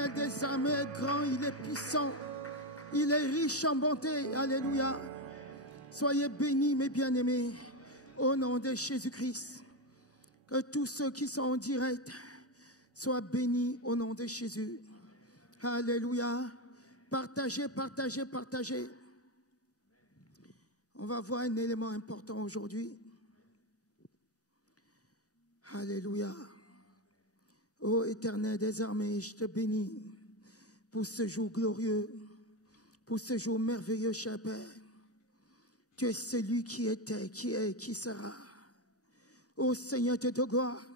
l'Éternel des armées est grand, il est puissant, il est riche en bonté. Alléluia. Soyez bénis, mes bien-aimés, au nom de Jésus-Christ. Que tous ceux qui sont en direct soient bénis au nom de Jésus. Alléluia. Partagez, partagez, partagez. On va voir un élément important aujourd'hui. Alléluia. Ô Éternel des armées, je te bénis pour ce jour glorieux, pour ce jour merveilleux, cher Père. Tu es celui qui était, qui est, qui sera. Ô Seigneur de gloire,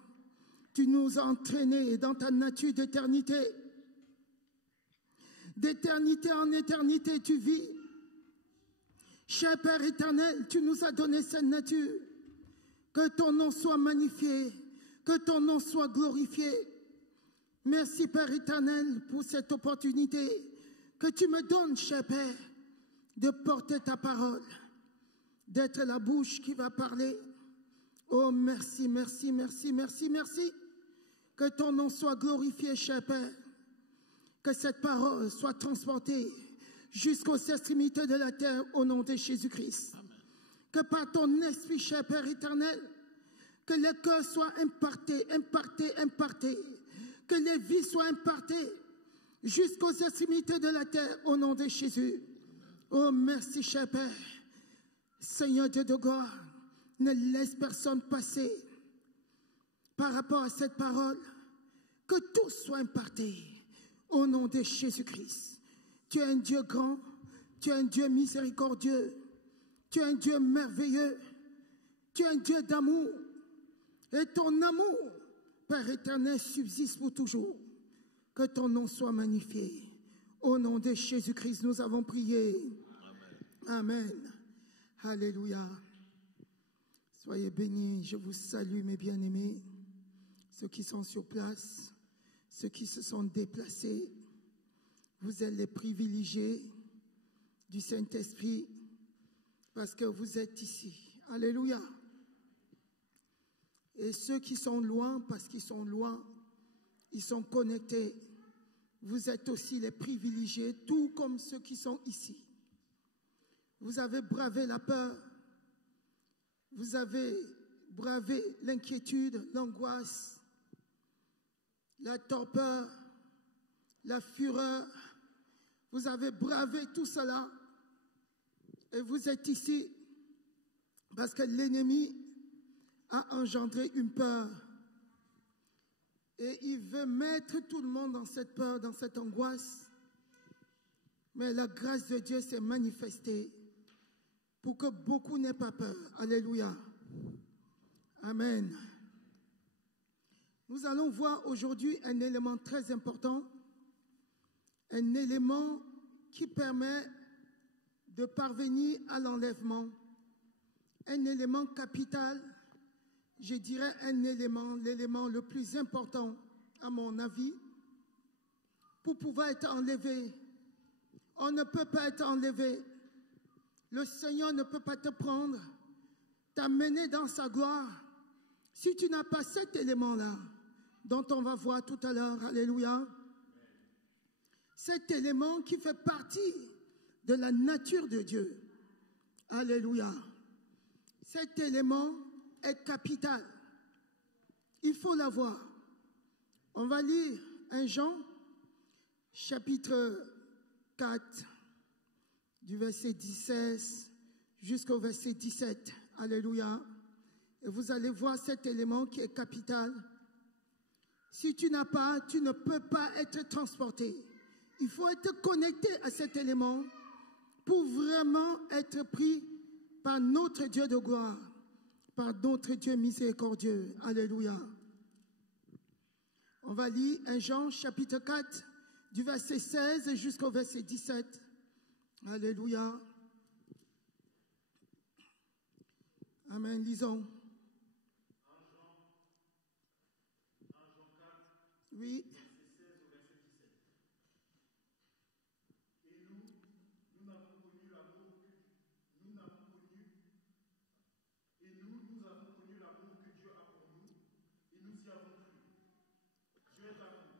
tu nous as entraînés dans ta nature d'éternité. D'éternité en éternité, tu vis. Cher Père éternel, tu nous as donné cette nature. Que ton nom soit magnifié, que ton nom soit glorifié. Merci Père éternel pour cette opportunité que tu me donnes, cher Père, de porter ta parole, d'être la bouche qui va parler. Oh merci, merci, merci, merci, merci. Que ton nom soit glorifié, cher Père. Que cette parole soit transportée jusqu'aux extrémités de la terre au nom de Jésus-Christ. Que par ton esprit, cher Père éternel, que les cœurs soient impartés, impartés, impartés. Que les vies soient impartées jusqu'aux extrémités de la terre au nom de Jésus. Oh merci, cher Père. Seigneur Dieu de gloire, ne laisse personne passer par rapport à cette parole. Que tout soit imparté au nom de Jésus-Christ. Tu es un Dieu grand, tu es un Dieu miséricordieux, tu es un Dieu merveilleux, tu es un Dieu d'amour. Et ton amour, Père éternel, subsiste pour toujours. Que ton nom soit magnifié. Au nom de Jésus-Christ, nous avons prié. Amen. Amen. Alléluia. Soyez bénis. Je vous salue, mes bien-aimés. Ceux qui sont sur place, ceux qui se sont déplacés. Vous êtes les privilégiés du Saint-Esprit parce que vous êtes ici. Alléluia. Et ceux qui sont loin, parce qu'ils sont loin, ils sont connectés. Vous êtes aussi les privilégiés, tout comme ceux qui sont ici. Vous avez bravé la peur. Vous avez bravé l'inquiétude, l'angoisse, la torpeur, la fureur. Vous avez bravé tout cela. Et vous êtes ici parce que l'ennemi a engendré une peur. Et il veut mettre tout le monde dans cette peur, dans cette angoisse. Mais la grâce de Dieu s'est manifestée pour que beaucoup n'aient pas peur. Alléluia. Amen. Nous allons voir aujourd'hui un élément très important. Un élément qui permet de parvenir à l'enlèvement. Un élément capital. Je dirais un élément, l'élément le plus important, à mon avis, pour pouvoir être enlevé. On ne peut pas être enlevé. Le Seigneur ne peut pas te prendre, t'amener dans sa gloire, si tu n'as pas cet élément-là, dont on va voir tout à l'heure. Alléluia. Cet élément qui fait partie de la nature de Dieu. Alléluia. Cet élément est capital. Il faut l'avoir. On va lire 1 Jean, chapitre 4, du verset 16 jusqu'au verset 17. Alléluia. Et vous allez voir cet élément qui est capital. Si tu n'as pas, tu ne peux pas être transporté. Il faut être connecté à cet élément pour vraiment être pris par notre Dieu de gloire, par notre Dieu miséricordieux. Alléluia. On va lire 1 Jean chapitre 4 du verset 16 jusqu'au verset 17. Alléluia. Amen. Lisons. Oui. Dieu est amour.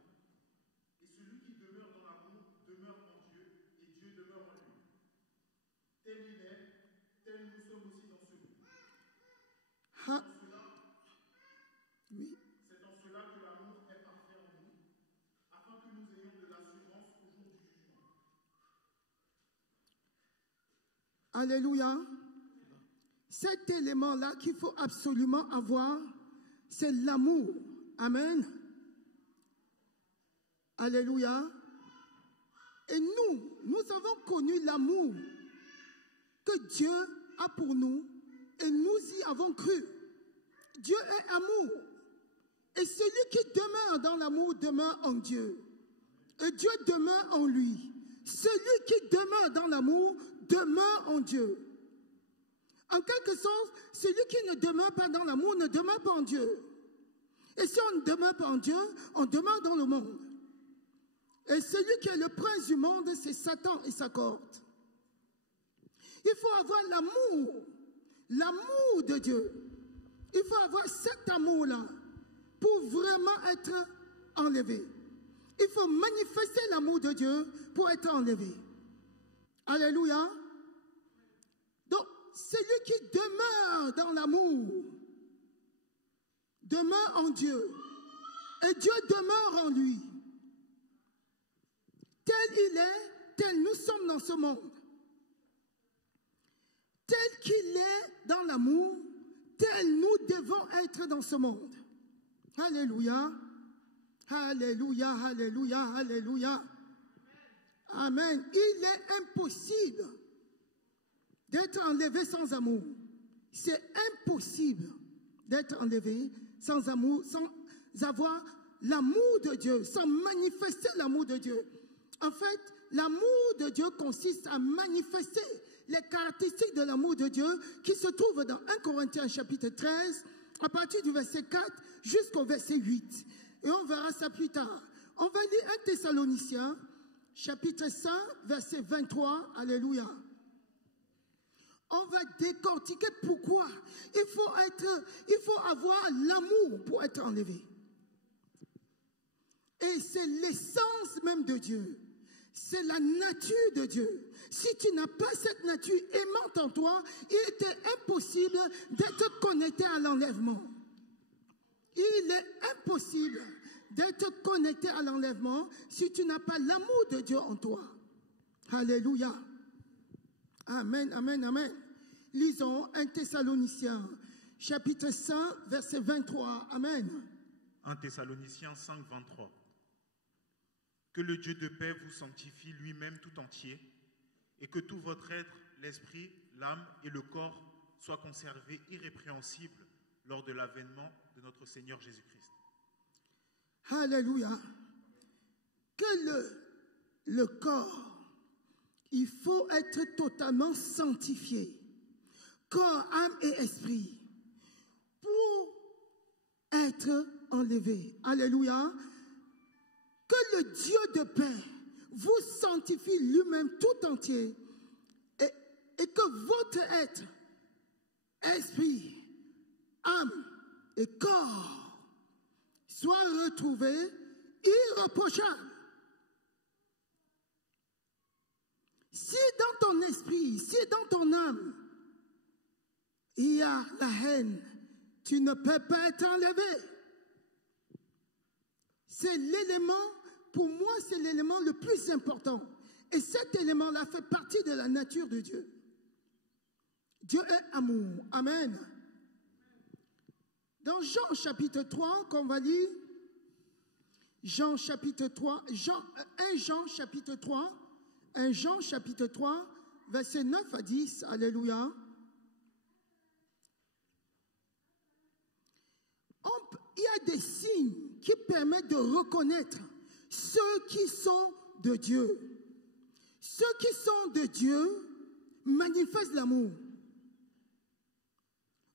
Et celui qui tel il est, tel nous sommes aussi dans ce monde. Oui. C'est en cela que l'amour est parfait en nous, afin que nous ayons de l'assurance au jour du jugement. Alléluia. Cet élément-là qu'il faut absolument avoir, c'est l'amour. Amen. Alléluia. Et nous avons connu l'amour que Dieu a pour nous et nous y avons cru. Dieu est amour. Et celui qui demeure dans l'amour demeure en Dieu. Et Dieu demeure en lui. Celui qui demeure dans l'amour demeure en Dieu. En quelque sorte, celui qui ne demeure pas dans l'amour ne demeure pas en Dieu. Et si on ne demeure pas en Dieu, on demeure dans le monde. Et celui qui est le prince du monde, c'est Satan et sa cohorte. Il faut avoir l'amour de Dieu. Il faut avoir cet amour-là pour vraiment être enlevé. Il faut manifester l'amour de Dieu pour être enlevé. Alléluia. Donc, celui qui demeure dans l'amour demeure en Dieu. Et Dieu demeure en lui. Tel il est, tel nous sommes dans ce monde. Tel qu'il est dans l'amour, tel nous devons être dans ce monde. Alléluia. Alléluia, alléluia, alléluia. Amen. Il est impossible d'être enlevé sans amour. C'est impossible d'être enlevé sans amour, sans avoir l'amour de Dieu, sans manifester l'amour de Dieu. En fait, l'amour de Dieu consiste à manifester les caractéristiques de l'amour de Dieu qui se trouvent dans 1 Corinthiens chapitre 13, à partir du verset 4 jusqu'au verset 8. Et on verra ça plus tard. On va lire 1 Thessaloniciens, chapitre 5, verset 23. Alléluia. On va décortiquer pourquoi il faut avoir l'amour pour être enlevé. Et c'est l'essence même de Dieu. C'est la nature de Dieu. Si tu n'as pas cette nature aimante en toi, il était impossible d'être connecté à l'enlèvement. Il est impossible d'être connecté à l'enlèvement si tu n'as pas l'amour de Dieu en toi. Alléluia. Amen, amen, amen. Lisons 1 Thessaloniciens, chapitre 5, verset 23. Amen. 1 Thessaloniciens 5, 23. Que le Dieu de paix vous sanctifie lui-même tout entier, et que tout votre être, l'esprit, l'âme et le corps soient conservés irrépréhensibles lors de l'avènement de notre Seigneur Jésus-Christ. Alléluia. Que le corps, il faut être totalement sanctifié. Corps, âme et esprit. Pour être enlevé. Alléluia. Que le Dieu de paix vous sanctifie lui-même tout entier et que votre être, esprit, âme et corps soient retrouvés irréprochables. Si dans ton esprit, si dans ton âme, il y a la haine, tu ne peux pas être enlevé. C'est l'élément, pour moi, c'est l'élément le plus important. Et cet élément-là fait partie de la nature de Dieu. Dieu est amour. Amen. Dans Jean chapitre 3, qu'on va lire, Jean chapitre 3, 1 Jean chapitre 3, 1 Jean chapitre 3, verset 9 à 10, alléluia. Il y a des signes qui permettent de reconnaître ceux qui sont de Dieu. Ceux qui sont de Dieu manifestent l'amour.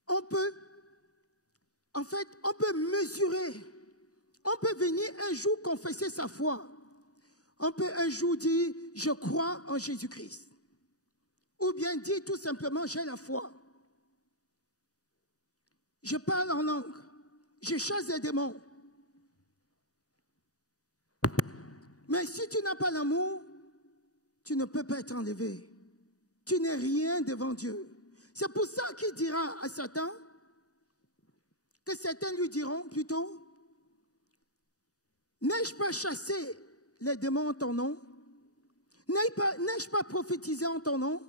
On peut mesurer. On peut venir un jour confesser sa foi. On peut un jour dire, je crois en Jésus-Christ. Ou bien dire tout simplement, j'ai la foi. Je parle en langue. Je chasse les démons. Mais si tu n'as pas l'amour, tu ne peux pas être enlevé. tu n'es rien devant Dieu. C'est pour ça qu'il dira à Satan, que certains lui diront plutôt, n'ai-je pas chassé les démons en ton nom? N'ai-je pas prophétisé en ton nom?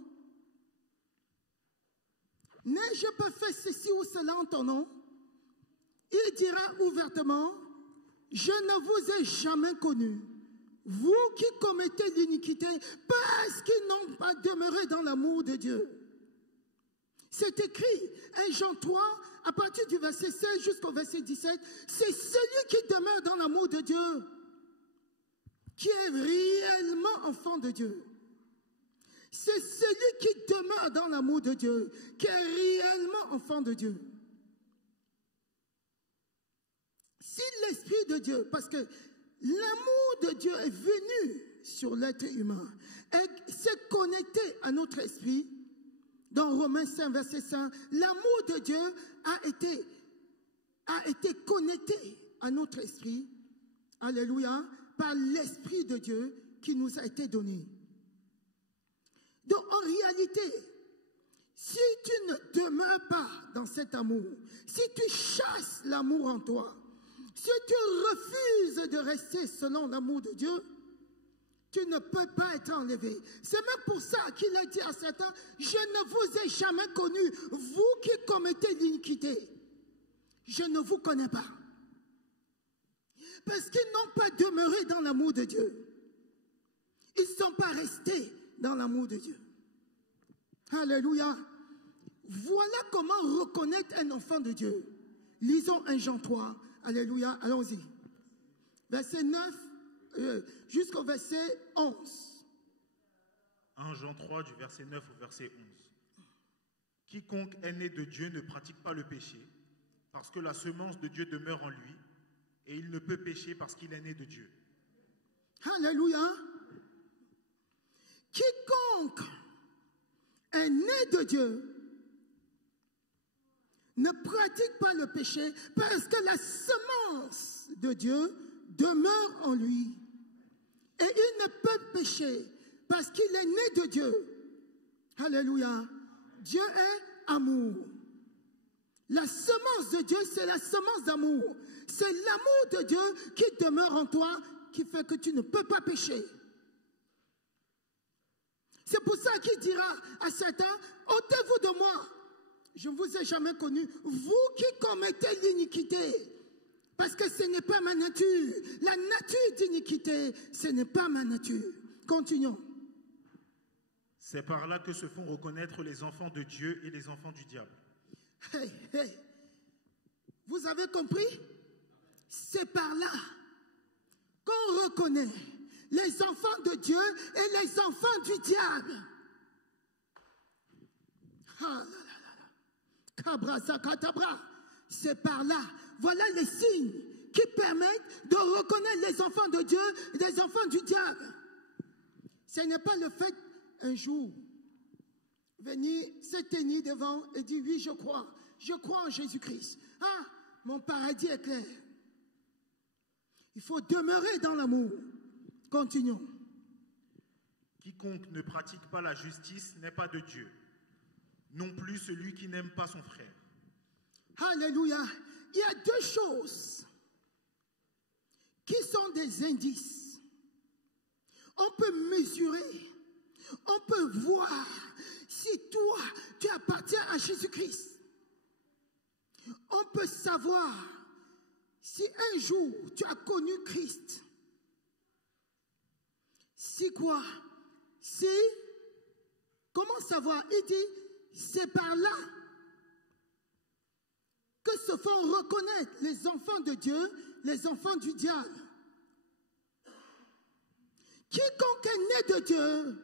N'ai-je pas fait ceci ou cela en ton nom? Il dira ouvertement, je ne vous ai jamais connu. Vous qui commettez l'iniquité parce qu'ils n'ont pas demeuré dans l'amour de Dieu. C'est écrit, 1 Jean 3, à partir du verset 16 jusqu'au verset 17, c'est celui qui demeure dans l'amour de Dieu qui est réellement enfant de Dieu. C'est celui qui demeure dans l'amour de Dieu qui est réellement enfant de Dieu. Si l'Esprit de Dieu, parce que l'amour de Dieu est venu sur l'être humain et s'est connecté à notre esprit, dans Romains 5, verset 5, l'amour de Dieu a été connecté à notre esprit, alléluia, par l'Esprit de Dieu qui nous a été donné. Donc en réalité, si tu ne demeures pas dans cet amour, si tu chasses l'amour en toi, si tu refuses de rester selon l'amour de Dieu, tu ne peux pas être enlevé. C'est même pour ça qu'il a dit à Satan, je ne vous ai jamais connu, vous qui commettez l'iniquité. Je ne vous connais pas. Parce qu'ils n'ont pas demeuré dans l'amour de Dieu. Ils ne sont pas restés dans l'amour de Dieu. Alléluia. Voilà comment reconnaître un enfant de Dieu. Lisons 1 Jean 3. Alléluia. Allons-y. Verset 9 jusqu'au verset 11. 1 Jean 3 du verset 9 au verset 11. Quiconque est né de Dieu ne pratique pas le péché, parce que la semence de Dieu demeure en lui, et il ne peut pécher parce qu'il est né de Dieu. Alléluia. Quiconque est né de Dieu ne pratique pas le péché parce que la semence de Dieu demeure en lui. Et il ne peut pécher parce qu'il est né de Dieu. Alléluia. Dieu est amour. La semence de Dieu, c'est la semence d'amour. C'est l'amour de Dieu qui demeure en toi, qui fait que tu ne peux pas pécher. C'est pour ça qu'il dira à Satan, ôtez-vous de moi. Je ne vous ai jamais connu. Vous qui commettez l'iniquité. Parce que ce n'est pas ma nature. La nature d'iniquité, ce n'est pas ma nature. Continuons. C'est par là que se font reconnaître les enfants de Dieu et les enfants du diable. Hey, hey. Vous avez compris? C'est par là qu'on reconnaît les enfants de Dieu et les enfants du diable. C'est par là. Voilà les signes qui permettent de reconnaître les enfants de Dieu et les enfants du diable. Ce n'est pas le fait un jour venir se tenir devant et dire oui, je crois en Jésus-Christ. Ah, mon paradis est clair. Il faut demeurer dans l'amour. Continuons. Quiconque ne pratique pas la justice n'est pas de Dieu, non plus celui qui n'aime pas son frère. Alléluia. Il y a deux choses qui sont des indices. On peut mesurer, on peut voir si toi, tu appartiens à Jésus-Christ. On peut savoir si un jour tu as connu Christ. Si quoi? Si, comment savoir? Il dit, c'est par là que se font reconnaître les enfants de Dieu, les enfants du diable. Quiconque est né de Dieu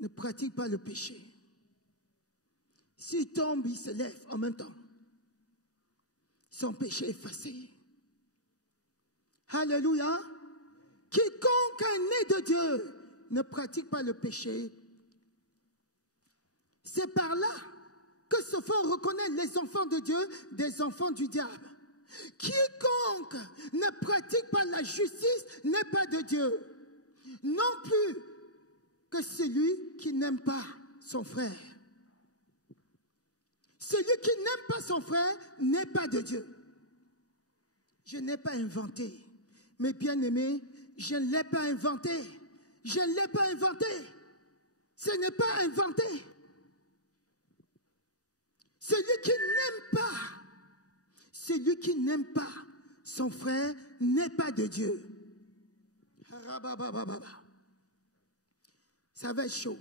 ne pratique pas le péché. S'il tombe, il se lève en même temps. Son péché est effacé. Alléluia. Quiconque est né de Dieu ne pratique pas le péché. C'est par là que se font reconnaître les enfants de Dieu des enfants du diable. Quiconque ne pratique pas la justice n'est pas de Dieu. Non plus que celui qui n'aime pas son frère. Celui qui n'aime pas son frère n'est pas de Dieu. Je n'ai pas inventé. Mes bien-aimés, je ne l'ai pas inventé. Je ne l'ai pas inventé. Ce n'est pas inventé. Celui qui n'aime pas son frère n'est pas de Dieu. Ça va être chaud.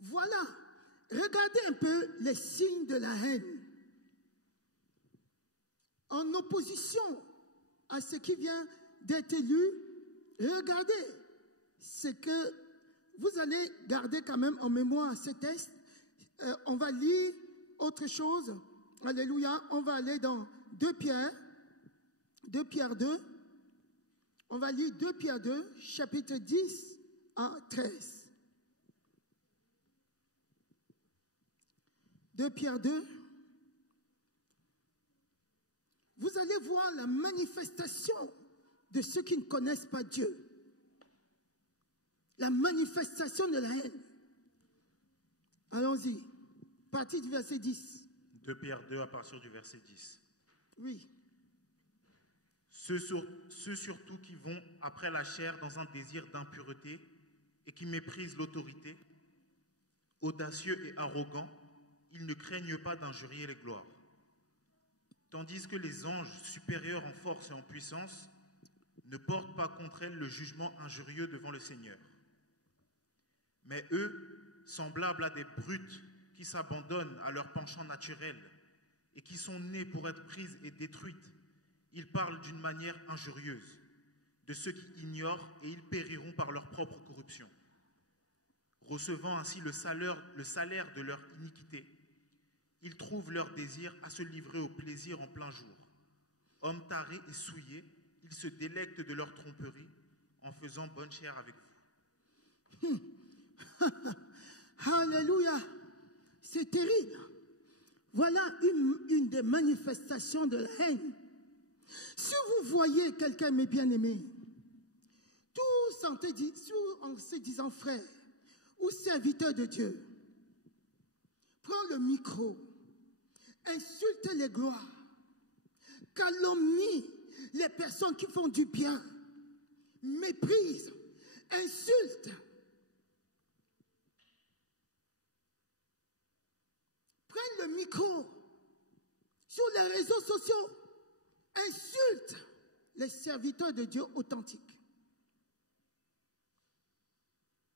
Voilà. Regardez un peu les signes de la haine. En opposition à ce qui vient d'être élu, regardez ce que vous allez garder quand même en mémoire ce texte. On va lire autre chose. Alléluia. On va aller dans 2 Pierre 2. On va lire 2 Pierre 2, chapitre 10 à 13. 2 Pierre 2. Vous allez voir la manifestation de ceux qui ne connaissent pas Dieu. La manifestation de la haine. Allons-y. Partie du verset 10. 2 Pierre 2 à partir du verset 10. Oui. Ceux surtout qui vont après la chair dans un désir d'impureté et qui méprisent l'autorité, audacieux et arrogants, ils ne craignent pas d'injurier les gloires. Tandis que les anges supérieurs en force et en puissance ne portent pas contre elles le jugement injurieux devant le Seigneur. Mais eux, semblables à des brutes qui s'abandonnent à leur penchant naturel et qui sont nées pour être prises et détruites, ils parlent d'une manière injurieuse de ceux qui ignorent et ils périront par leur propre corruption, recevant ainsi le salaire de leur iniquité. Ils trouvent leur désir à se livrer au plaisir en plein jour. Hommes tarés et souillés, ils se délectent de leur tromperie en faisant bonne chère avec vous. Alléluia. C'est terrible. Voilà une des manifestations de la haine. Si vous voyez quelqu'un, mes bien-aimés, tous en se disant frère ou serviteur de Dieu, prends le micro, insulte les gloires, calomnie les personnes qui font du bien, méprise, insulte. Prends le micro sur les réseaux sociaux, insulte les serviteurs de Dieu authentiques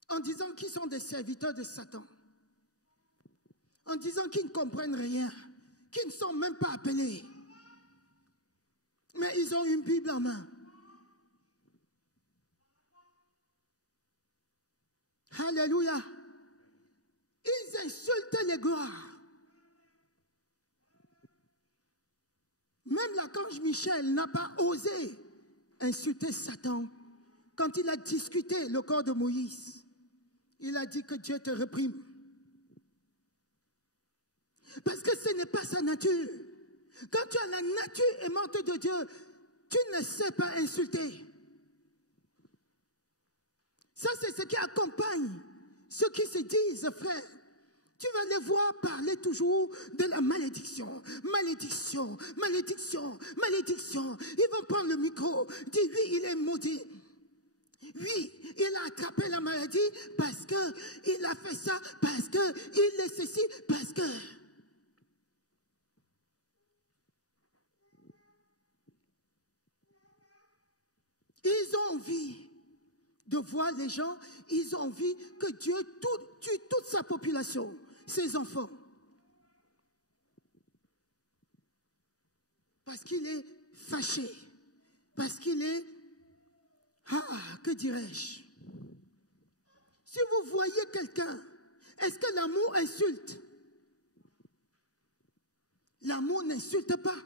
en disant qu'ils sont des serviteurs de Satan, en disant qu'ils ne comprennent rien, qu'ils ne sont même pas appelés, mais ils ont une Bible en main. Alléluia. Ils insultent les gloires. Même l'archange Michel n'a pas osé insulter Satan quand il a discuté le corps de Moïse. Il a dit que Dieu te réprime. Parce que ce n'est pas sa nature. Quand tu as la nature aimante de Dieu, tu ne sais pas insulter. Ça, c'est ce qui accompagne ceux qui se disent, frère. Tu vas les voir parler toujours de la malédiction. Malédiction, malédiction, malédiction. Ils vont prendre le micro, dire oui, il est maudit. Oui, il a attrapé la maladie parce qu'il a fait ça, parce qu'il est ceci, parce que... Ils ont envie de voir les gens, ils ont envie que Dieu tue toute sa population, ses enfants. Parce qu'il est fâché, parce qu'il est... que dirais-je? Si vous voyez quelqu'un, est-ce que l'amour insulte? L'amour n'insulte pas.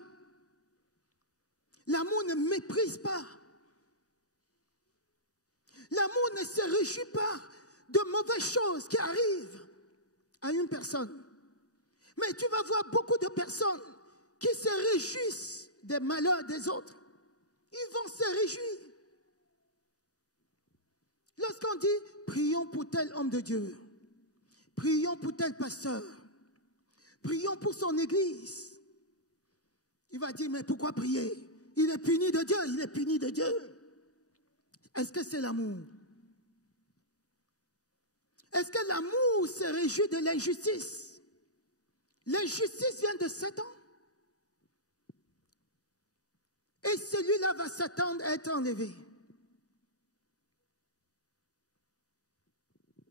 L'amour ne méprise pas. L'amour ne se réjouit pas de mauvaises choses qui arrivent à une personne. Mais tu vas voir beaucoup de personnes qui se réjouissent des malheurs des autres. Ils vont se réjouir. lorsqu'on dit, prions pour tel homme de Dieu, prions pour tel pasteur, prions pour son église, il va dire, mais pourquoi prier? Il est puni de Dieu, il est puni de Dieu. Est-ce que c'est l'amour? Est-ce que l'amour se réjouit de l'injustice? L'injustice vient de Satan. Et celui-là va s'attendre à être enlevé.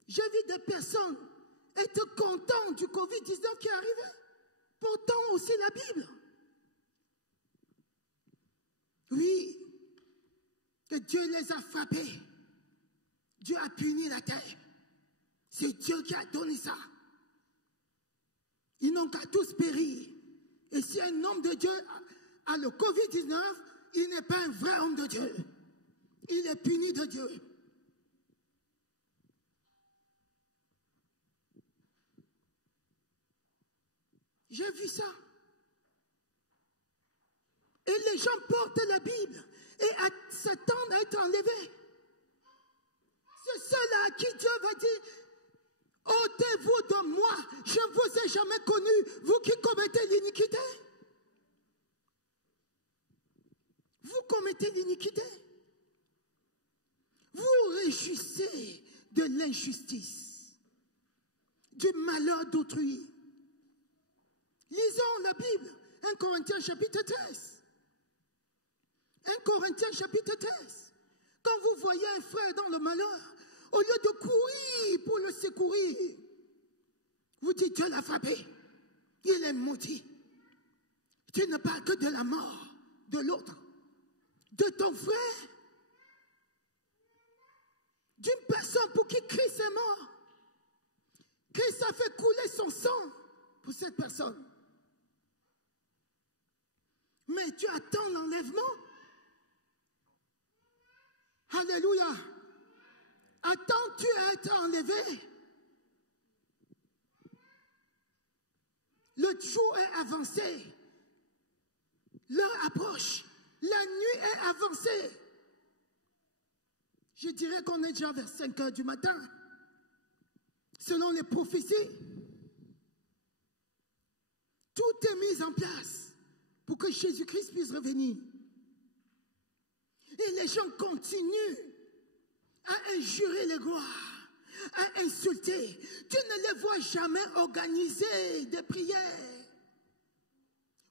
J'ai vu des personnes être contentes du Covid-19 qui est arrivé. Pourtant aussi la Bible. Oui, que Dieu les a frappés. Dieu a puni la terre. C'est Dieu qui a donné ça. Ils n'ont qu'à tous périr. Et si un homme de Dieu a le Covid-19, il n'est pas un vrai homme de Dieu. Il est puni de Dieu. J'ai vu ça. Et les gens portent la Bible et s'attendent à être enlevés. C'est ceux-là à qui Dieu va dire, ôtez-vous de moi, je ne vous ai jamais connu, vous qui commettez l'iniquité. Vous commettez l'iniquité. Vous réjouissez de l'injustice, du malheur d'autrui. Lisons la Bible, 1 Corinthiens chapitre 13. 1 Corinthiens chapitre 13. Quand vous voyez un frère dans le malheur, au lieu de courir pour le secourir, vous dites, Dieu l'a frappé, il est maudit. Tu ne parles que de la mort de l'autre, de ton frère, d'une personne pour qui Christ est mort. Christ a fait couler son sang pour cette personne. Mais tu attends l'enlèvement. Alléluia. Attends-tu à être enlevé? Le jour est avancé. L'heure approche. La nuit est avancée. Je dirais qu'on est déjà vers 5 heures du matin. Selon les prophéties, tout est mis en place pour que Jésus-Christ puisse revenir. Et les gens continuent à injurer les gloires, à insulter. Tu ne les vois jamais organiser des prières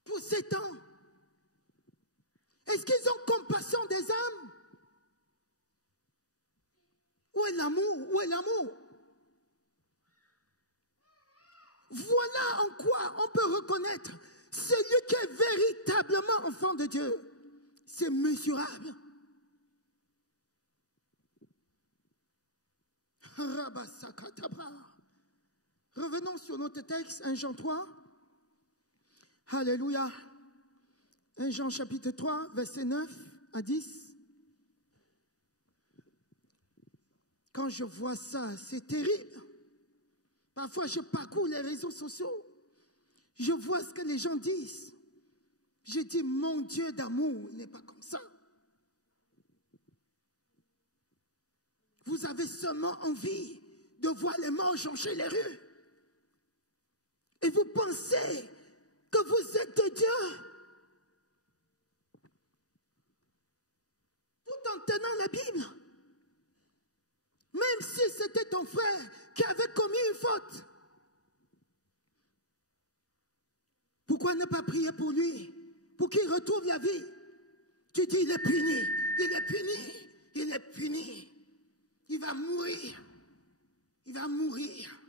pour ces temps. Est-ce qu'ils ont compassion des âmes? Où est l'amour? Où est l'amour? Voilà en quoi on peut reconnaître celui qui est véritablement enfant de Dieu. C'est mesurable. Revenons sur notre texte, 1 Jean 3. Alléluia. 1 Jean chapitre 3, verset 9 à 10. Quand je vois ça, c'est terrible. Parfois, je parcours les réseaux sociaux. Je vois ce que les gens disent. Je dis, mon Dieu d'amour, il n'est pas comme ça. Vous avez seulement envie de voir les morts joncher les rues. Et vous pensez que vous êtes de Dieu. Tout en tenant la Bible. Même si c'était ton frère qui avait commis une faute. Pourquoi ne pas prier pour lui? Pour qu'il retrouve la vie. Tu dis, il est puni, il est puni, il est puni. Il va mourir. Il va mourir.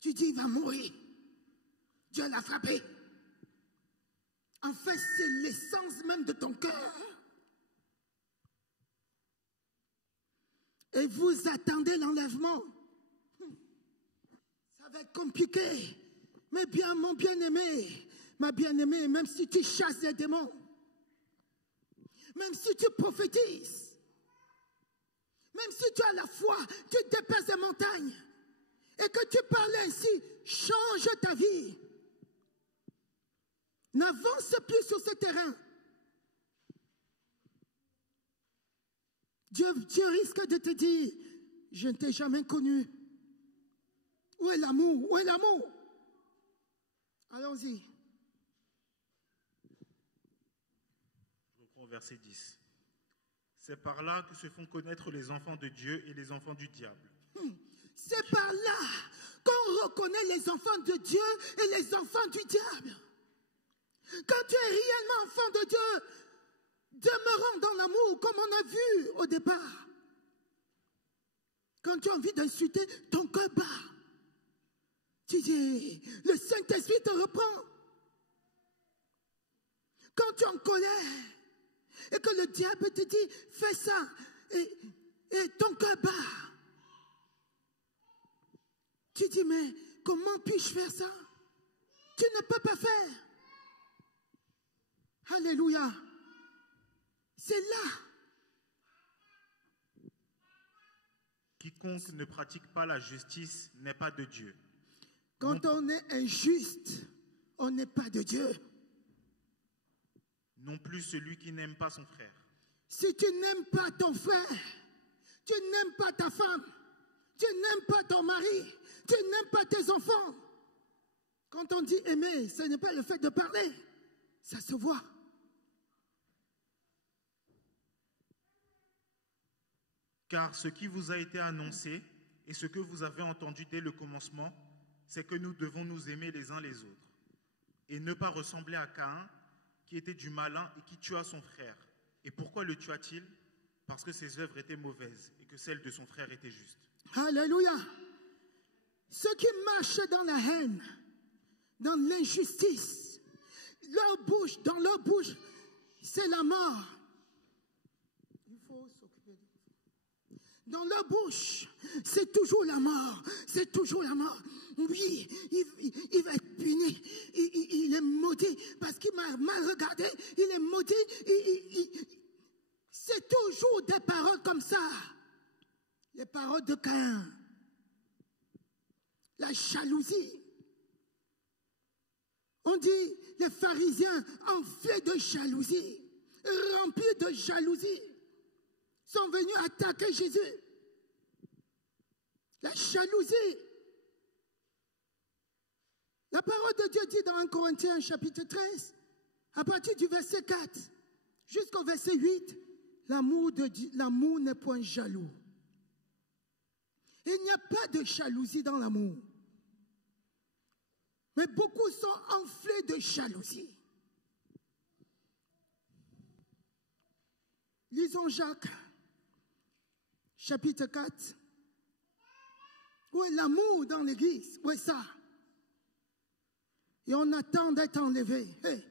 Tu dis, il va mourir. Dieu l'a frappé. En fait, c'est l'essence même de ton cœur. Et vous attendez l'enlèvement. Ça va être compliqué. Mais bien, mon bien-aimé, ma bien-aimée, même si tu chasses les démons, même si tu prophétises, même si tu as la foi, tu dépasses des montagnes, et que tu parles ainsi, change ta vie. N'avance plus sur ce terrain. Dieu risque de te dire, je ne t'ai jamais connu. Où est l'amour? Où est l'amour? Allons-y. Je reprends au verset 10. C'est par là que se font connaître les enfants de Dieu et les enfants du diable. C'est par là qu'on reconnaît les enfants de Dieu et les enfants du diable. Quand tu es réellement enfant de Dieu, demeurant dans l'amour, comme on a vu au départ. Quand tu as envie d'insulter, ton cœur bat. Tu dis, le Saint-Esprit te reprend. Quand tu es en colère et que le diable te dit, fais ça, et ton cœur bat. Tu dis, mais comment puis-je faire ça? Tu ne peux pas faire. Alléluia. C'est là. Quiconque ne pratique pas la justice n'est pas de Dieu. Quand on est injuste, on n'est pas de Dieu. Non plus celui qui n'aime pas son frère. Si tu n'aimes pas ton frère, tu n'aimes pas ta femme, tu n'aimes pas ton mari, tu n'aimes pas tes enfants. Quand on dit aimer, ce n'est pas le fait de parler, ça se voit. Car ce qui vous a été annoncé et ce que vous avez entendu dès le commencement, c'est que nous devons nous aimer les uns les autres et ne pas ressembler à Caïn qui était du malin et qui tua son frère. Et pourquoi le tua-t-il? Parce que ses œuvres étaient mauvaises et que celles de son frère étaient justes. Alléluia. Ceux qui marchent dans la haine, dans l'injustice, dans leur bouche, c'est la mort. Il faut s'occuper de ça. Dans leur bouche, c'est toujours la mort. C'est toujours la mort. Oui, il va être puni. Il est maudit parce qu'il m'a mal regardé. Il est maudit. C'est toujours des paroles comme ça. Les paroles de Caïn. La jalousie. On dit les pharisiens enflés de jalousie, remplis de jalousie, sont venus attaquer Jésus. La jalousie. La parole de Dieu dit dans 1 Corinthiens chapitre 13, à partir du verset 4 jusqu'au verset 8, l'amour n'est point jaloux. Il n'y a pas de jalousie dans l'amour. Mais beaucoup sont enflés de jalousie. Lisons Jacques, chapitre 4. Où est l'amour dans l'église? Où est ça? Et on attend d'être enlevé. Hey.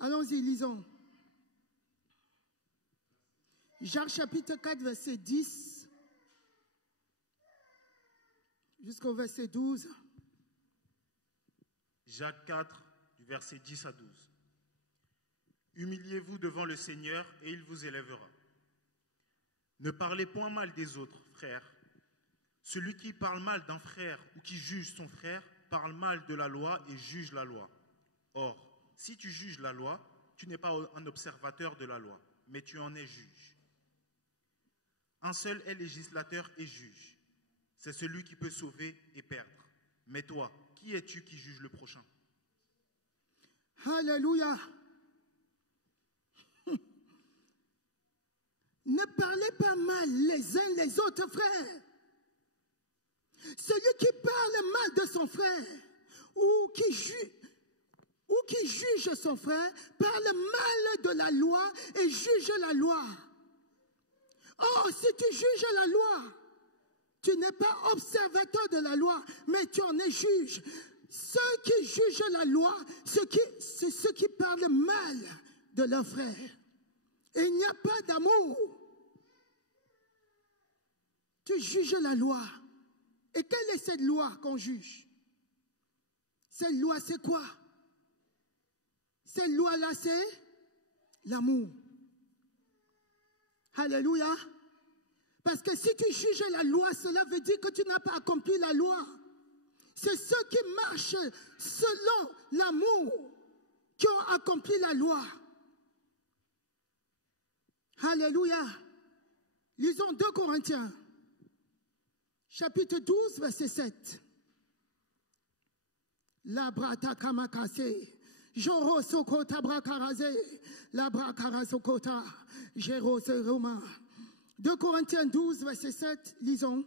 Allons-y, lisons. Jacques chapitre 4, verset 10 jusqu'au verset 12. Jacques 4, du verset 10 à 12. Humiliez-vous devant le Seigneur et il vous élèvera. Ne parlez point mal des autres, frères. Celui qui parle mal d'un frère ou qui juge son frère parle mal de la loi et juge la loi. Or, si tu juges la loi, tu n'es pas un observateur de la loi, mais tu en es juge. Un seul est législateur et juge. C'est celui qui peut sauver et perdre. Mais toi, qui es-tu qui juge le prochain? Alléluia. Ne parlez pas mal les uns les autres, frères. Celui qui parle mal de son frère ou qui juge son frère parle mal de la loi et juge la loi. Oh, si tu juges la loi, tu n'es pas observateur de la loi, mais tu en es juge. Ceux qui jugent la loi, c'est ceux qui parlent mal de leur frère. Et il n'y a pas d'amour. Tu juges la loi. Et quelle est cette loi qu'on juge? Cette loi, c'est quoi? Cette loi-là, c'est l'amour. Alléluia. Parce que si tu juges la loi, cela veut dire que tu n'as pas accompli la loi. C'est ceux qui marchent selon l'amour qui ont accompli la loi. Alléluia. Lisons 2 Corinthiens, chapitre 12, verset 7. La brata kamakase, joro sokota brakaraze, la brakarasokota, jero seroma. 2 Corinthiens 12, verset 7, lisons.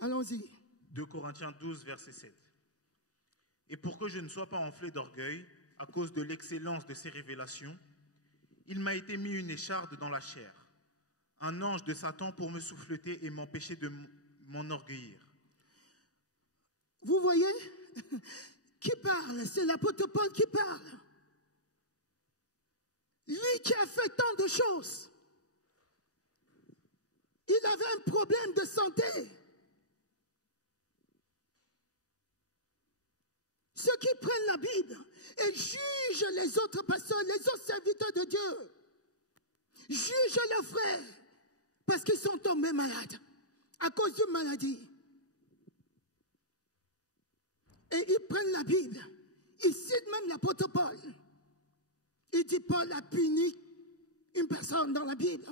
Allons-y. 2 Corinthiens 12, verset 7. Et pour que je ne sois pas enflé d'orgueil à cause de l'excellence de ces révélations, il m'a été mis une écharde dans la chair, un ange de Satan pour me souffleter et m'empêcher de m'enorgueillir. Vous voyez, qui parle? C'est l'apôtre Paul qui parle. Lui qui a fait tant de choses. Il avait un problème de santé. Ceux qui prennent la Bible et jugent les autres pasteurs, les autres serviteurs de Dieu, jugent leurs frères parce qu'ils sont tombés malades à cause d'une maladie. Et ils prennent la Bible. Ils citent même l'apôtre Paul. Il dit Paul a puni une personne dans la Bible.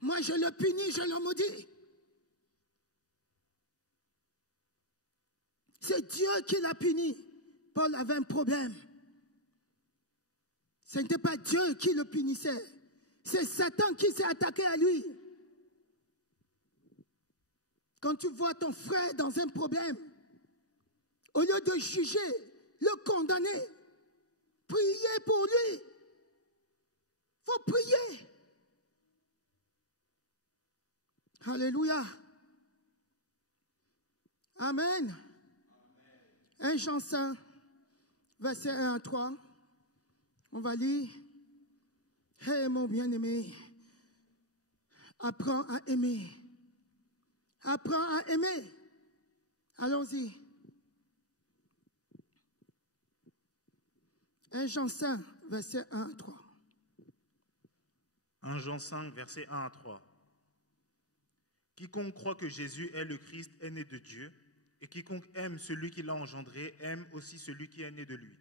Moi je le punis, je le maudis. C'est Dieu qui l'a puni. Paul avait un problème. Ce n'était pas Dieu qui le punissait. C'est Satan qui s'est attaqué à lui. Quand tu vois ton frère dans un problème, au lieu de juger, le condamner, priez pour lui. Il faut prier. Alléluia. Amen. 1 Jean 5, verset 1 à 3. On va lire. Hey mon bien-aimé, apprends à aimer. Apprends à aimer. Allons-y. 1 Jean 5, verset 1 à 3. 1 Jean 5, verset 1 à 3. Quiconque croit que Jésus est le Christ est né de Dieu, et quiconque aime celui qui l'a engendré aime aussi celui qui est né de lui.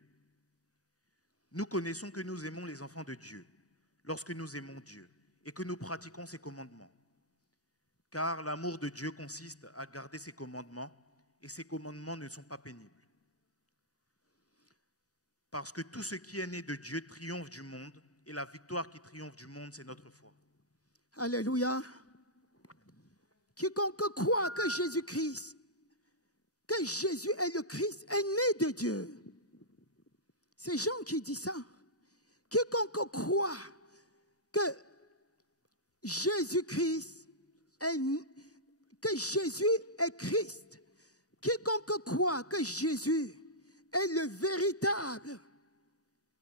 Nous connaissons que nous aimons les enfants de Dieu, lorsque nous aimons Dieu, et que nous pratiquons ses commandements. Car l'amour de Dieu consiste à garder ses commandements, et ses commandements ne sont pas pénibles. Parce que tout ce qui est né de Dieu triomphe du monde, et la victoire qui triomphe du monde, c'est notre foi. Alléluia. Quiconque croit que Jésus-Christ, que Jésus est le Christ, est né de Dieu. C'est Jean qui dit ça. Quiconque croit que Jésus-Christ que Jésus est Christ, quiconque croit que Jésus est le véritable,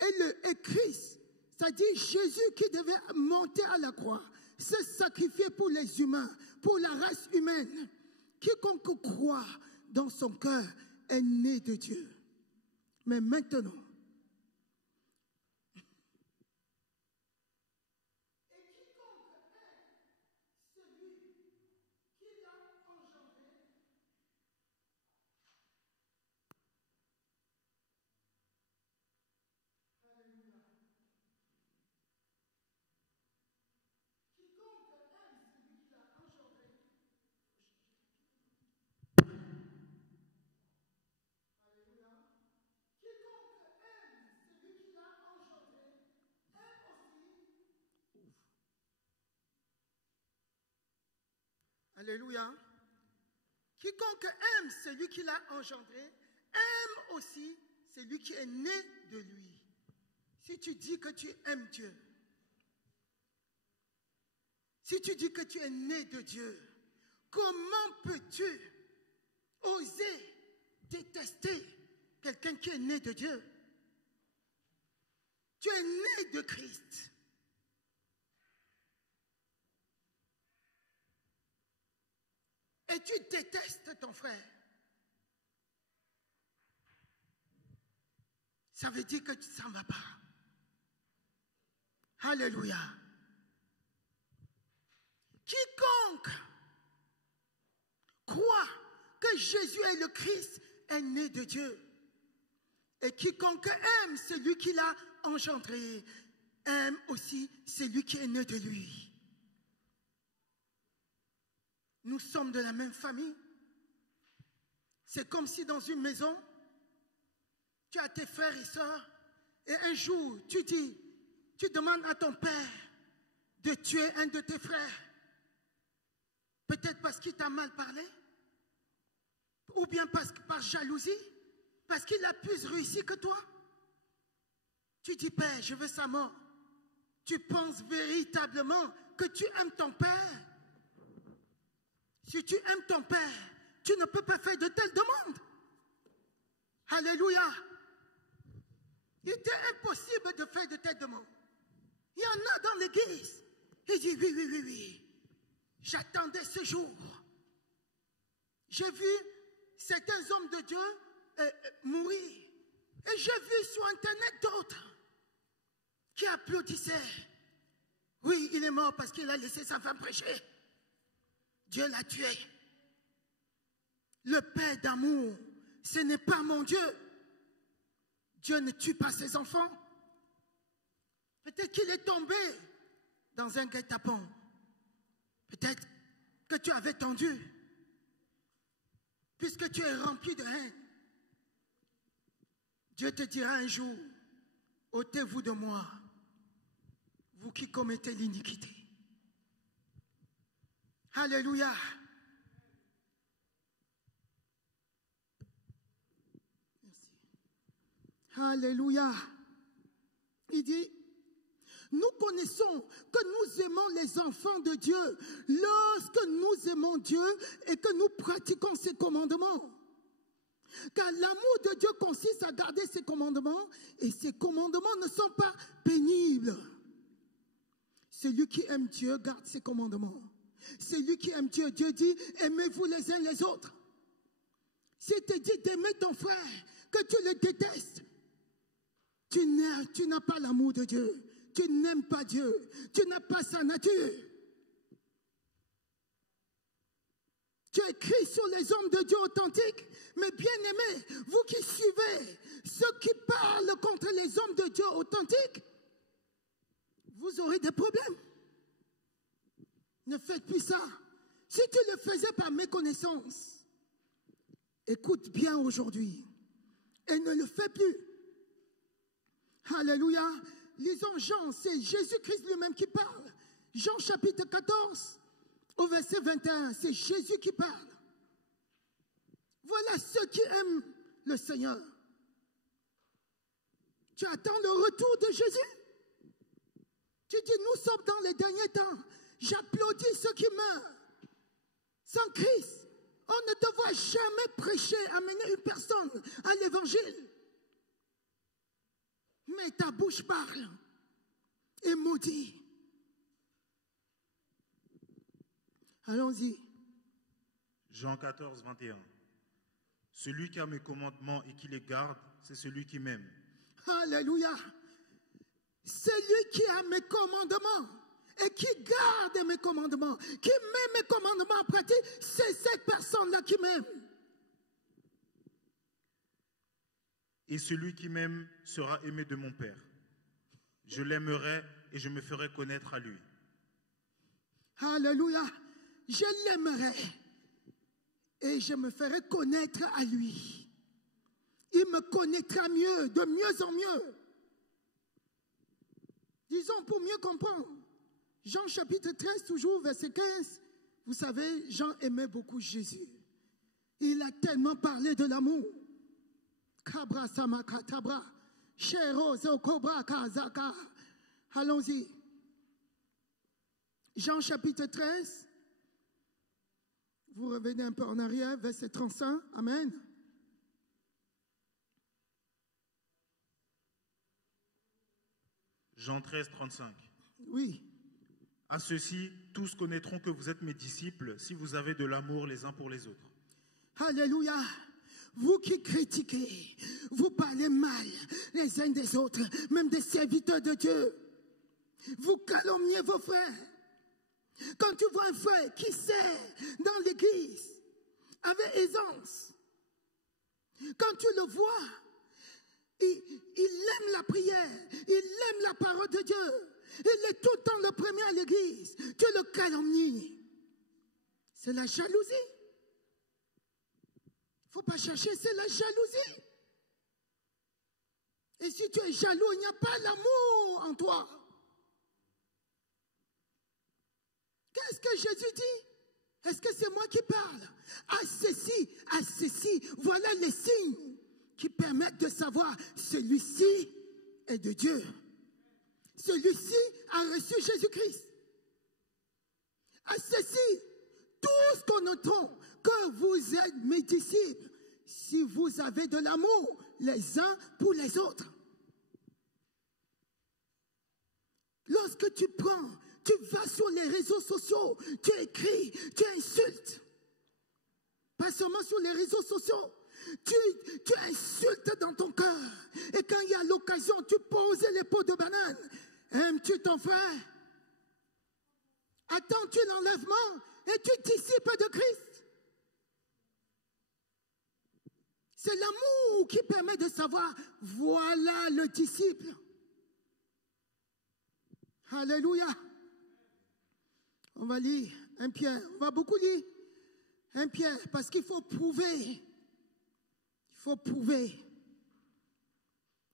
est Christ, c'est-à-dire Jésus qui devait monter à la croix, se sacrifier pour les humains, pour la race humaine. Quiconque croit dans son cœur est né de Dieu. Mais maintenant, alléluia. Quiconque aime celui qui l'a engendré, aime aussi celui qui est né de lui. Si tu dis que tu aimes Dieu, si tu dis que tu es né de Dieu, comment peux-tu oser détester quelqu'un qui est né de Dieu? Tu es né de Christ. Et tu détestes ton frère. Ça veut dire que ça ne va pas. Alléluia. Quiconque que Jésus est le Christ est né de Dieu. Et quiconque aime celui qui l'a engendré, aime aussi celui qui est né de lui. Nous sommes de la même famille. C'est comme si dans une maison, tu as tes frères et sœurs, et un jour, tu demandes à ton père de tuer un de tes frères. Peut-être parce qu'il t'a mal parlé, ou bien par jalousie, parce qu'il a plus réussi que toi. Tu dis, Père, je veux sa mort. Tu penses véritablement que tu aimes ton père? Si tu aimes ton père, tu ne peux pas faire de telles demandes. Alléluia. Il était impossible de faire de telles demandes. Il y en a dans l'église. Il dit, oui. J'attendais ce jour. J'ai vu certains hommes de Dieu mourir. Et j'ai vu sur Internet d'autres qui applaudissaient. Oui, il est mort parce qu'il a laissé sa femme prêcher. Dieu l'a tué. Le Père d'amour, ce n'est pas mon Dieu. Dieu ne tue pas ses enfants. Peut-être qu'il est tombé dans un guet-apens. Peut-être que tu avais tendu. Puisque tu es rempli de haine. Dieu te dira un jour, ôtez-vous de moi, vous qui commettez l'iniquité. Alléluia. Merci. Alléluia. Il dit, nous connaissons que nous aimons les enfants de Dieu lorsque nous aimons Dieu et que nous pratiquons ses commandements. Car l'amour de Dieu consiste à garder ses commandements et ses commandements ne sont pas pénibles. Celui qui aime Dieu garde ses commandements. Celui qui aime Dieu, Dieu dit, aimez-vous les uns les autres. S'il te dit d'aimer ton frère, que tu le détestes, tu n'as pas l'amour de Dieu. Tu n'aimes pas Dieu. Tu n'as pas sa nature. Tu écris sur les hommes de Dieu authentiques, mais bien aimés, vous qui suivez ceux qui parlent contre les hommes de Dieu authentiques, vous aurez des problèmes. Ne faites plus ça. Si tu le faisais par méconnaissance, écoute bien aujourd'hui et ne le fais plus. Alléluia. Lisons Jean, c'est Jésus-Christ lui-même qui parle. Jean chapitre 14, au verset 21, c'est Jésus qui parle. Voilà ceux qui aiment le Seigneur. Tu attends le retour de Jésus. Tu dis, nous sommes dans les derniers temps. J'applaudis ceux qui meurent. Sans Christ, on ne te voit jamais prêcher, amener une personne à l'évangile. Mais ta bouche parle et maudit. Allons-y. Jean 14, 21. Celui qui a mes commandements et qui les garde, c'est celui qui m'aime. Alléluia. Celui qui a mes commandements et qui garde mes commandements, qui met mes commandements en pratique, c'est cette personne-là qui m'aime. Et celui qui m'aime sera aimé de mon Père. Je l'aimerai et je me ferai connaître à lui. Alléluia. Je l'aimerai et je me ferai connaître à lui. Il me connaîtra mieux, de mieux en mieux. Disons pour mieux comprendre. Jean chapitre 13, toujours verset 15. Vous savez, Jean aimait beaucoup Jésus. Il a tellement parlé de l'amour. Allons-y. Jean chapitre 13. Vous revenez un peu en arrière, verset 35. Amen. Jean 13, 35. Oui. À ceux-ci, tous connaîtront que vous êtes mes disciples si vous avez de l'amour les uns pour les autres. Alléluia. Vous qui critiquez, vous parlez mal les uns des autres, même des serviteurs de Dieu. Vous calomniez vos frères. Quand tu vois un frère qui sert dans l'église avec avec aisance. Quand tu le vois, il aime la prière, il aime la parole de Dieu. Il est tout le temps le premier à l'église. Tu le calomnies. C'est la jalousie. Il ne faut pas chercher, c'est la jalousie. Et si tu es jaloux, il n'y a pas l'amour en toi. Qu'est-ce que Jésus dit? Est-ce que c'est moi qui parle? À ceci, voilà les signes qui permettent de savoir celui-ci est de Dieu. Celui-ci a reçu Jésus-Christ. À ceci, tous connaîtront que vous êtes mes disciples si vous avez de l'amour les uns pour les autres. Lorsque tu prends, tu vas sur les réseaux sociaux, tu écris, tu insultes. Pas seulement sur les réseaux sociaux, tu insultes dans ton cœur. Et quand il y a l'occasion, tu poses les pots de banane. Aimes-tu ton frère? Attends-tu l'enlèvement et tu disciples de Christ? C'est l'amour qui permet de savoir, voilà le disciple. Alléluia. On va lire 1 Pierre. On va beaucoup lire 1 Pierre parce qu'il faut prouver. Il faut prouver.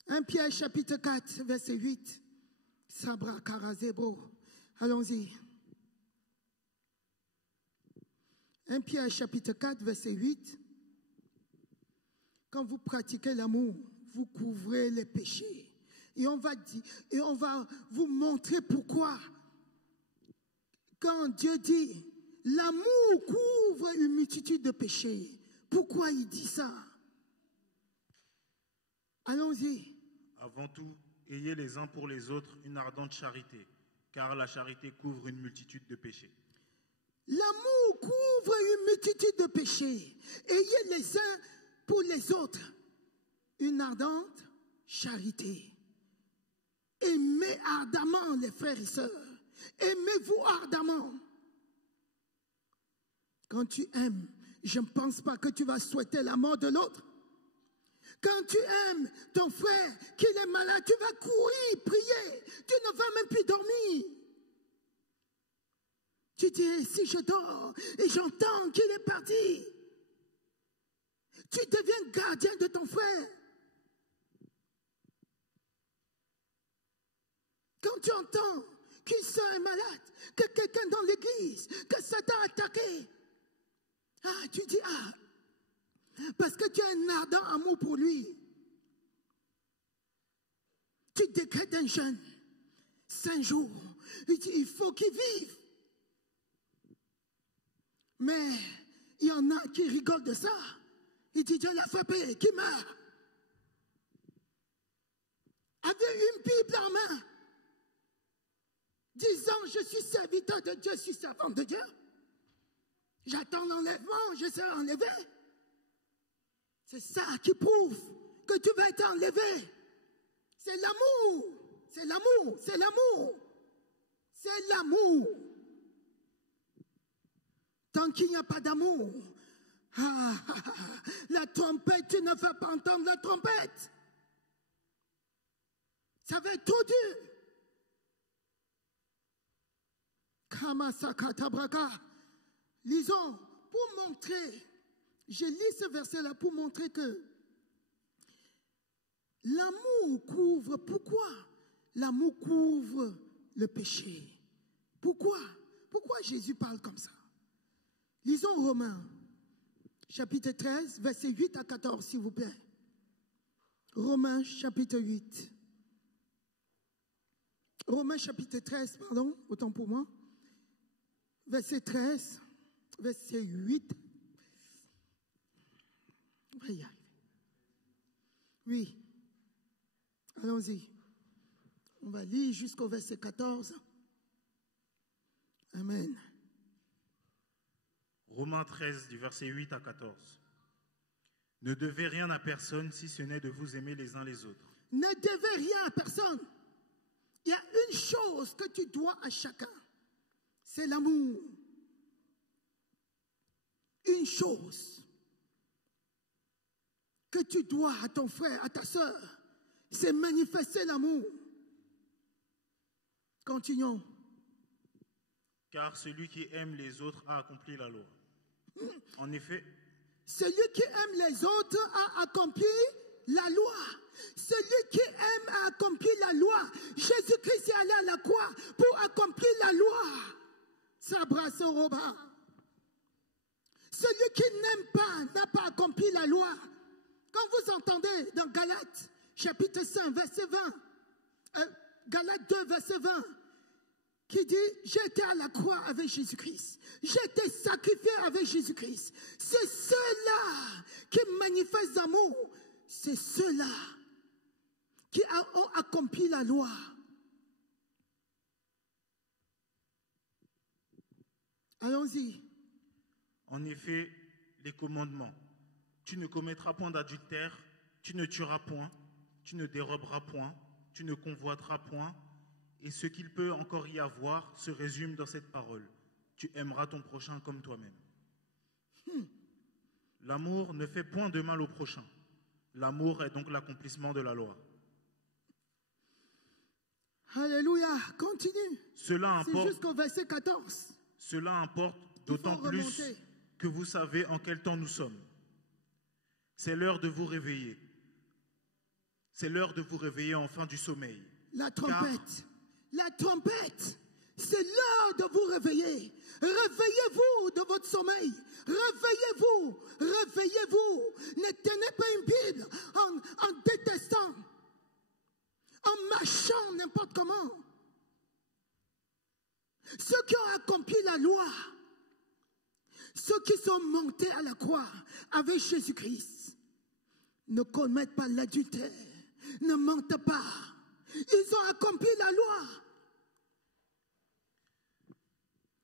1 Pierre chapitre 4, verset 8. Sabra Karazebo. Allons-y. 1 Pierre chapitre 4, verset 8. Quand vous pratiquez l'amour, vous couvrez les péchés. Et on va vous montrer pourquoi. Quand Dieu dit, l'amour couvre une multitude de péchés. Pourquoi il dit ça? Allons-y. Avant tout, ayez les uns pour les autres une ardente charité, car la charité couvre une multitude de péchés. L'amour couvre une multitude de péchés. Ayez les uns pour les autres une ardente charité. Aimez ardemment les frères et sœurs. Aimez-vous ardemment. Quand tu aimes, je ne pense pas que tu vas souhaiter la mort de l'autre. Quand tu aimes ton frère, qu'il est malade, tu vas courir, prier. Tu ne vas même plus dormir. Tu dis, si je dors et j'entends qu'il est parti, tu deviens gardien de ton frère. Quand tu entends qu'une soeur est malade, que quelqu'un dans l'église, que Satan a attaqué, tu dis, parce que tu as un ardent amour pour lui. Tu décrètes un jeûne, 5 jours, il faut qu'il vive. Mais il y en a qui rigolent de ça. Il dit, Dieu l'a frappé, qui meurt. Avec une Bible en main, disant, je suis serviteur de Dieu, je suis servant de Dieu. J'attends l'enlèvement, je serai enlevé. C'est ça qui prouve que tu vas être enlevé. C'est l'amour, c'est l'amour, c'est l'amour. C'est l'amour. Tant qu'il n'y a pas d'amour, la trompette, tu ne vas pas entendre la trompette. Ça va être trop dur. Kamasakatabraka. Lisons pour montrer, je lis ce verset-là pour montrer que l'amour couvre, pourquoi l'amour couvre le péché? Pourquoi? Pourquoi Jésus parle comme ça? Lisons Romains, chapitre 13, versets 8 à 14, s'il vous plaît. Romains, chapitre 8. Romains, chapitre 13, pardon, autant pour moi. Verset 13, verset 8. On va y arriver. Oui. Allons-y. On va lire jusqu'au verset 14. Amen. Romains 13, du verset 8 à 14. Ne devez rien à personne si ce n'est de vous aimer les uns les autres. Ne devez rien à personne. Il y a une chose que tu dois à chacun. C'est l'amour. Une chose. que tu dois à ton frère, à ta soeur, c'est manifester l'amour. Continuons. Car celui qui aime les autres a accompli la loi. En effet, celui qui aime les autres a accompli la loi. Celui qui aime a accompli la loi. Jésus-Christ est allé à la croix pour accomplir la loi. Sabrasoroba. Celui qui n'aime pas n'a pas accompli la loi. Quand vous entendez dans Galates, chapitre 5, verset 20, Galates 2, verset 20, qui dit, j'étais à la croix avec Jésus-Christ. J'étais sacrifié avec Jésus-Christ. C'est ceux-là qui manifestent l'amour. C'est ceux-là qui ont accompli la loi. Allons-y. En effet, les commandements. Tu ne commettras point d'adultère, tu ne tueras point, tu ne déroberas point, tu ne convoiteras point. Et ce qu'il peut encore y avoir se résume dans cette parole. Tu aimeras ton prochain comme toi-même. L'amour ne fait point de mal au prochain. L'amour est donc l'accomplissement de la loi. Alléluia, continue. Cela importe. C'est jusqu'au verset 14. Cela importe d'autant plus que vous savez en quel temps nous sommes. C'est l'heure de vous réveiller. C'est l'heure de vous réveiller enfin du sommeil. La trompette. La trompette. C'est l'heure de vous réveiller. Réveillez-vous de votre sommeil. Réveillez-vous. Réveillez-vous. Ne tenez pas une Bible en détestant, en marchant n'importe comment. Ceux qui ont accompli la loi, ceux qui sont montés à la croix avec Jésus-Christ, ne commettent pas l'adultère, ne mentent pas. Ils ont accompli la loi.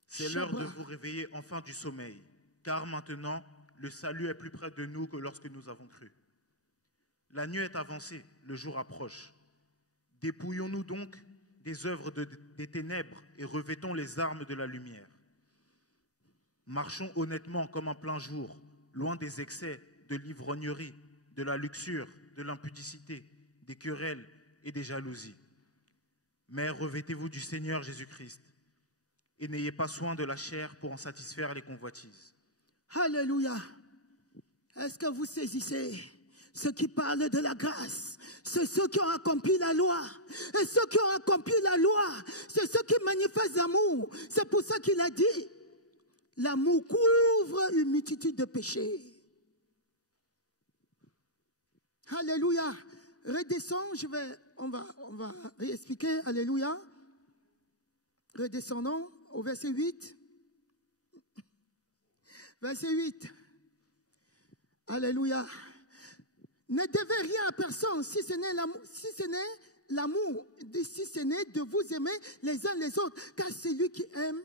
C'est l'heure de vous réveiller enfin du sommeil, car maintenant, le salut est plus près de nous que lorsque nous avons cru. La nuit est avancée, le jour approche. Dépouillons-nous donc des œuvres des ténèbres et revêtons les armes de la lumière. Marchons honnêtement comme en plein jour, loin des excès, de l'ivrognerie, de la luxure, de l'impudicité, des querelles et des jalousies. Mais revêtez-vous du Seigneur Jésus-Christ et n'ayez pas soin de la chair pour en satisfaire les convoitises. Alléluia. Est-ce que vous saisissez ceux qui parlent de la grâce? C'est ceux qui ont accompli la loi. Et ceux qui ont accompli la loi, c'est ceux qui manifestent l'amour. C'est pour ça qu'il a dit, l'amour couvre une multitude de péchés. Alléluia. Redescends, on va réexpliquer. Alléluia. Redescendons au verset 8. Verset 8. Alléluia. Ne devez rien à personne si ce n'est l'amour, si ce n'est de vous aimer les uns les autres. Car celui qui aime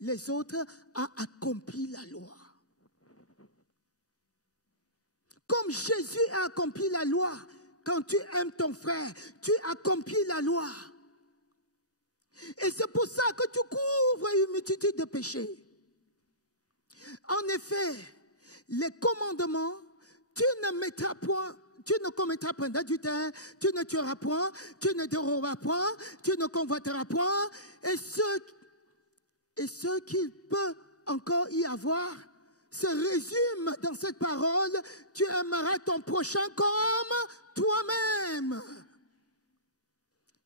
les autres a accompli la loi. Comme Jésus a accompli la loi, quand tu aimes ton frère, tu accomplis la loi. Et c'est pour ça que tu couvres une multitude de péchés. En effet, les commandements, tu ne commettras point d'adultère, tu ne tueras point, tu ne déroberas point, tu ne convoiteras point, et ce qu'il peut encore y avoir se résume dans cette parole, tu aimeras ton prochain comme toi-même.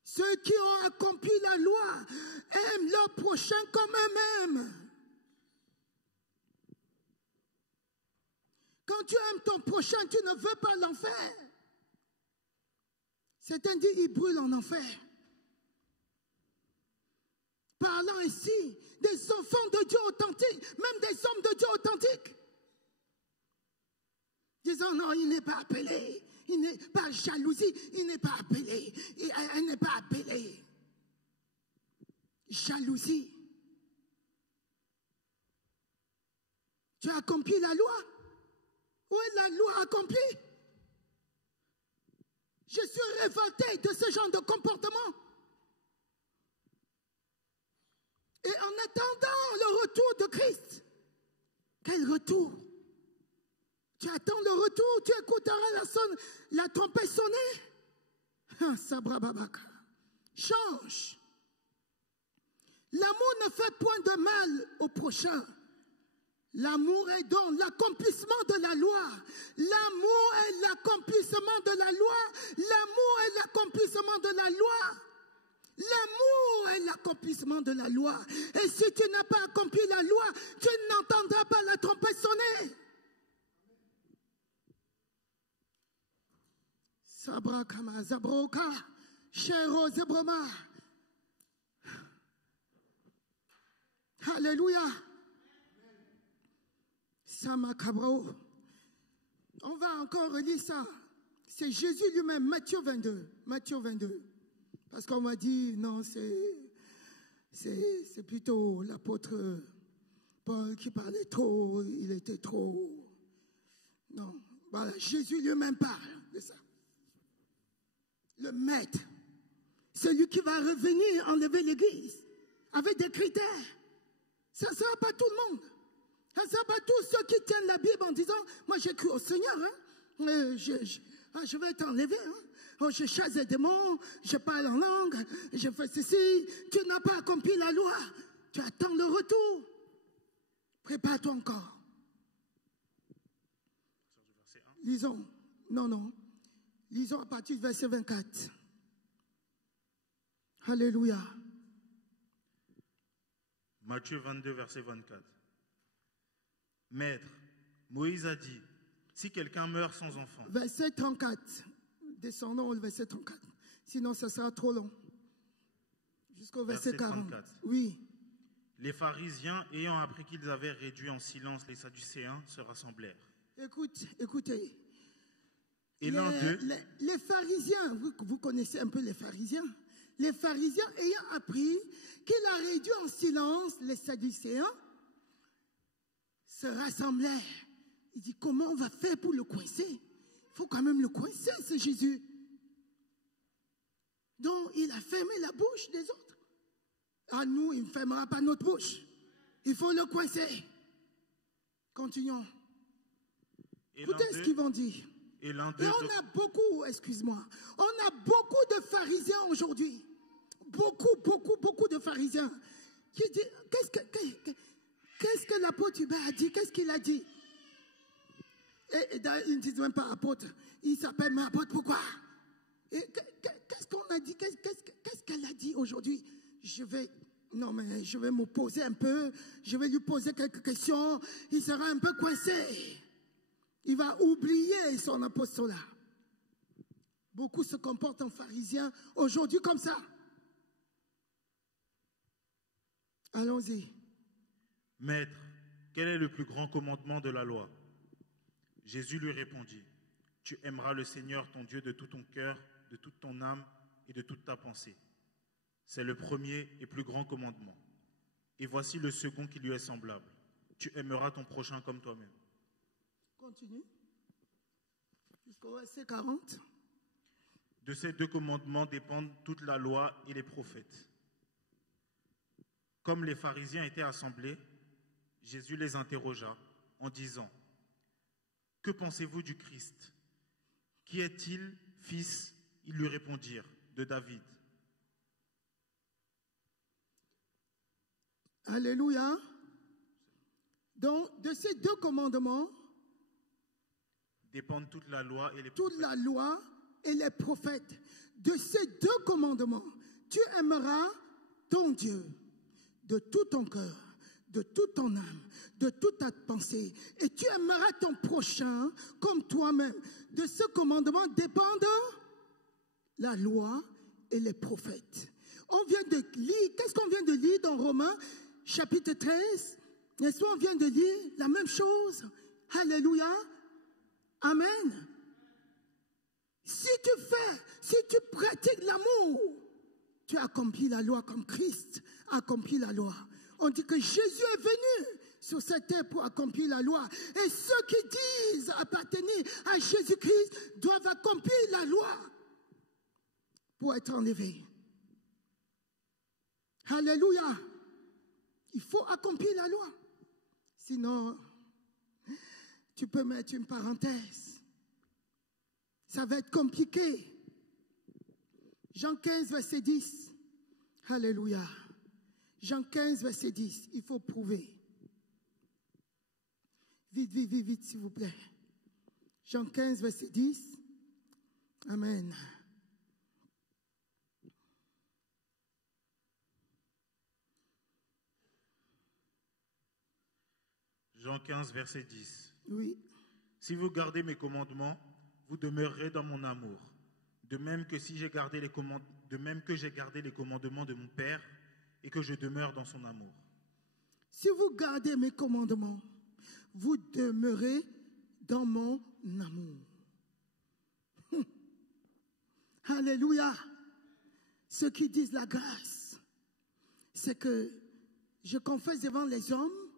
Ceux qui ont accompli la loi aiment leur prochain comme eux-mêmes. Quand tu aimes ton prochain, tu ne veux pas l'enfer. Certains disent qu'ils brûlent en enfer. Parlant ici des enfants de Dieu authentiques, même des hommes de Dieu authentiques. Disant non, il n'est pas appelé. Il n'est pas jalousie, il n'est pas appelé. Elle n'est pas appelée. Jalousie. Tu as accompli la loi. Où est la loi accomplie? Je suis révolté de ce genre de comportement. Et en attendant le retour de Christ, quel retour? Tu attends le retour, tu écouteras la trompette sonner. Ah, Sabrababaka. Change. L'amour ne fait point de mal au prochain. L'amour est donc l'accomplissement de la loi. L'amour est l'accomplissement de la loi. L'amour est l'accomplissement de la loi. L'amour est l'accomplissement de la loi. Et si tu n'as pas accompli la loi, tu n'entendras pas la trompette sonner. Sabrakama, Zabroka, Shero, Zebroma. Alléluia. Samakabro. On va encore relire ça. C'est Jésus lui-même, Matthieu 22. Matthieu 22. Parce qu'on m'a dit, non, c'est plutôt l'apôtre Paul qui parlait trop, il était trop. Non, voilà, Jésus lui-même parle de ça. Le maître, celui qui va revenir enlever l'église avec des critères. Ça ne sera pas tout le monde. Ça ne sera pas tous ceux qui tiennent la Bible en disant, moi j'ai cru au Seigneur, hein. Je vais être enlevé. Hein. Oh, je chasse des démons, je parle en langue, je fais ceci. Tu n'as pas accompli la loi. Tu attends le retour. Prépare-toi encore. Lisons. Non. Lisons à partir du verset 24. Alléluia. Matthieu 22, verset 24. Maître, Moïse a dit, si quelqu'un meurt sans enfant. Verset 34. Descendons au verset 34. Sinon, ça sera trop long. Jusqu'au verset 40. 34. Oui. Les pharisiens, ayant appris qu'ils avaient réduit en silence les sadducéens, se rassemblèrent. Écoutez. Et l'un d'eux. Les pharisiens, vous connaissez un peu les pharisiens. Les pharisiens ayant appris qu'il a réduit en silence les sadducéens, se rassemblèrent. Il dit, comment on va faire pour le coincer? Il faut quand même le coincer, c'est Jésus. Donc, il a fermé la bouche des autres. À nous, il ne fermera pas notre bouche. Il faut le coincer. Continuons. Écoutez ce qu'ils vont dire. Et on a beaucoup, excuse-moi, on a beaucoup de pharisiens aujourd'hui. Beaucoup de pharisiens qui disent, qu'est-ce que l'apôtre Hubert a dit? Qu'est-ce qu'il a dit? Et ils ne disent même pas apôtre, il s'appelle mais apôtre, pourquoi? Qu'est-ce qu'on a dit? Qu'est-ce qu'elle a dit aujourd'hui? Je vais m'opposer un peu, je vais lui poser quelques questions, il sera un peu coincé. Il va oublier son apostolat. Beaucoup se comportent en pharisiens aujourd'hui comme ça. Allons-y. Maître, quel est le plus grand commandement de la loi? Jésus lui répondit, tu aimeras le Seigneur ton Dieu de tout ton cœur, de toute ton âme et de toute ta pensée. C'est le premier et plus grand commandement. Et voici le second qui lui est semblable. Tu aimeras ton prochain comme toi-même. Continue. Jusqu'au verset 40. De ces deux commandements dépendent toute la loi et les prophètes. Comme les pharisiens étaient assemblés, Jésus les interrogea en disant, que pensez-vous du Christ? Qui est-il, fils? Ils lui répondirent, de David. Alléluia. Donc, de ces deux commandements dépendent toute la loi et les prophètes. Toute la loi et les prophètes. De ces deux commandements, tu aimeras ton Dieu de tout ton cœur, de toute ton âme, de toute ta pensée. Et tu aimeras ton prochain comme toi-même. De ce commandement dépendent la loi et les prophètes. On vient de lire, qu'est-ce qu'on vient de lire dans Romains chapitre 13? N'est-ce pas, on vient de lire la même chose. Alléluia. Amen. Si tu pratiques l'amour, tu accomplis la loi comme Christ a accompli la loi. On dit que Jésus est venu sur cette terre pour accomplir la loi. Et ceux qui disent appartenir à Jésus-Christ doivent accomplir la loi pour être enlevés. Alléluia. Il faut accomplir la loi. Sinon, Tu peux mettre une parenthèse. Ça va être compliqué. Jean 15, verset 10. Alléluia. Jean 15, verset 10. Il faut prouver. Vite, vite, vite, vite, s'il vous plaît. Jean 15, verset 10. Amen. Jean 15, verset 10. Oui. Si vous gardez mes commandements, vous demeurerez dans mon amour. De même que j'ai gardé les commandements de mon Père et que je demeure dans son amour. Si vous gardez mes commandements, vous demeurez dans mon amour. Alléluia. Ceux qui disent la grâce, c'est que je confesse devant les hommes,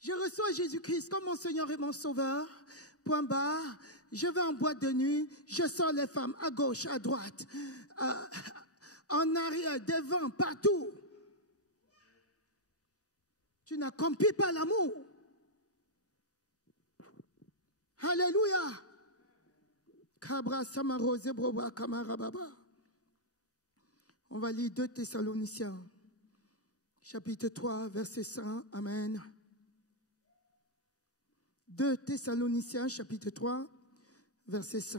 je reçois Jésus-Christ comme mon Seigneur et mon Sauveur. Point barre. Je vais en boîte de nuit, je sors les femmes à gauche, à droite, en arrière, devant, partout. Tu n'accomplis pas l'amour. Alléluia. On va lire 2 Thessaloniciens, chapitre 3, verset 100. Amen. 2 Thessaloniciens, chapitre 3, verset 100.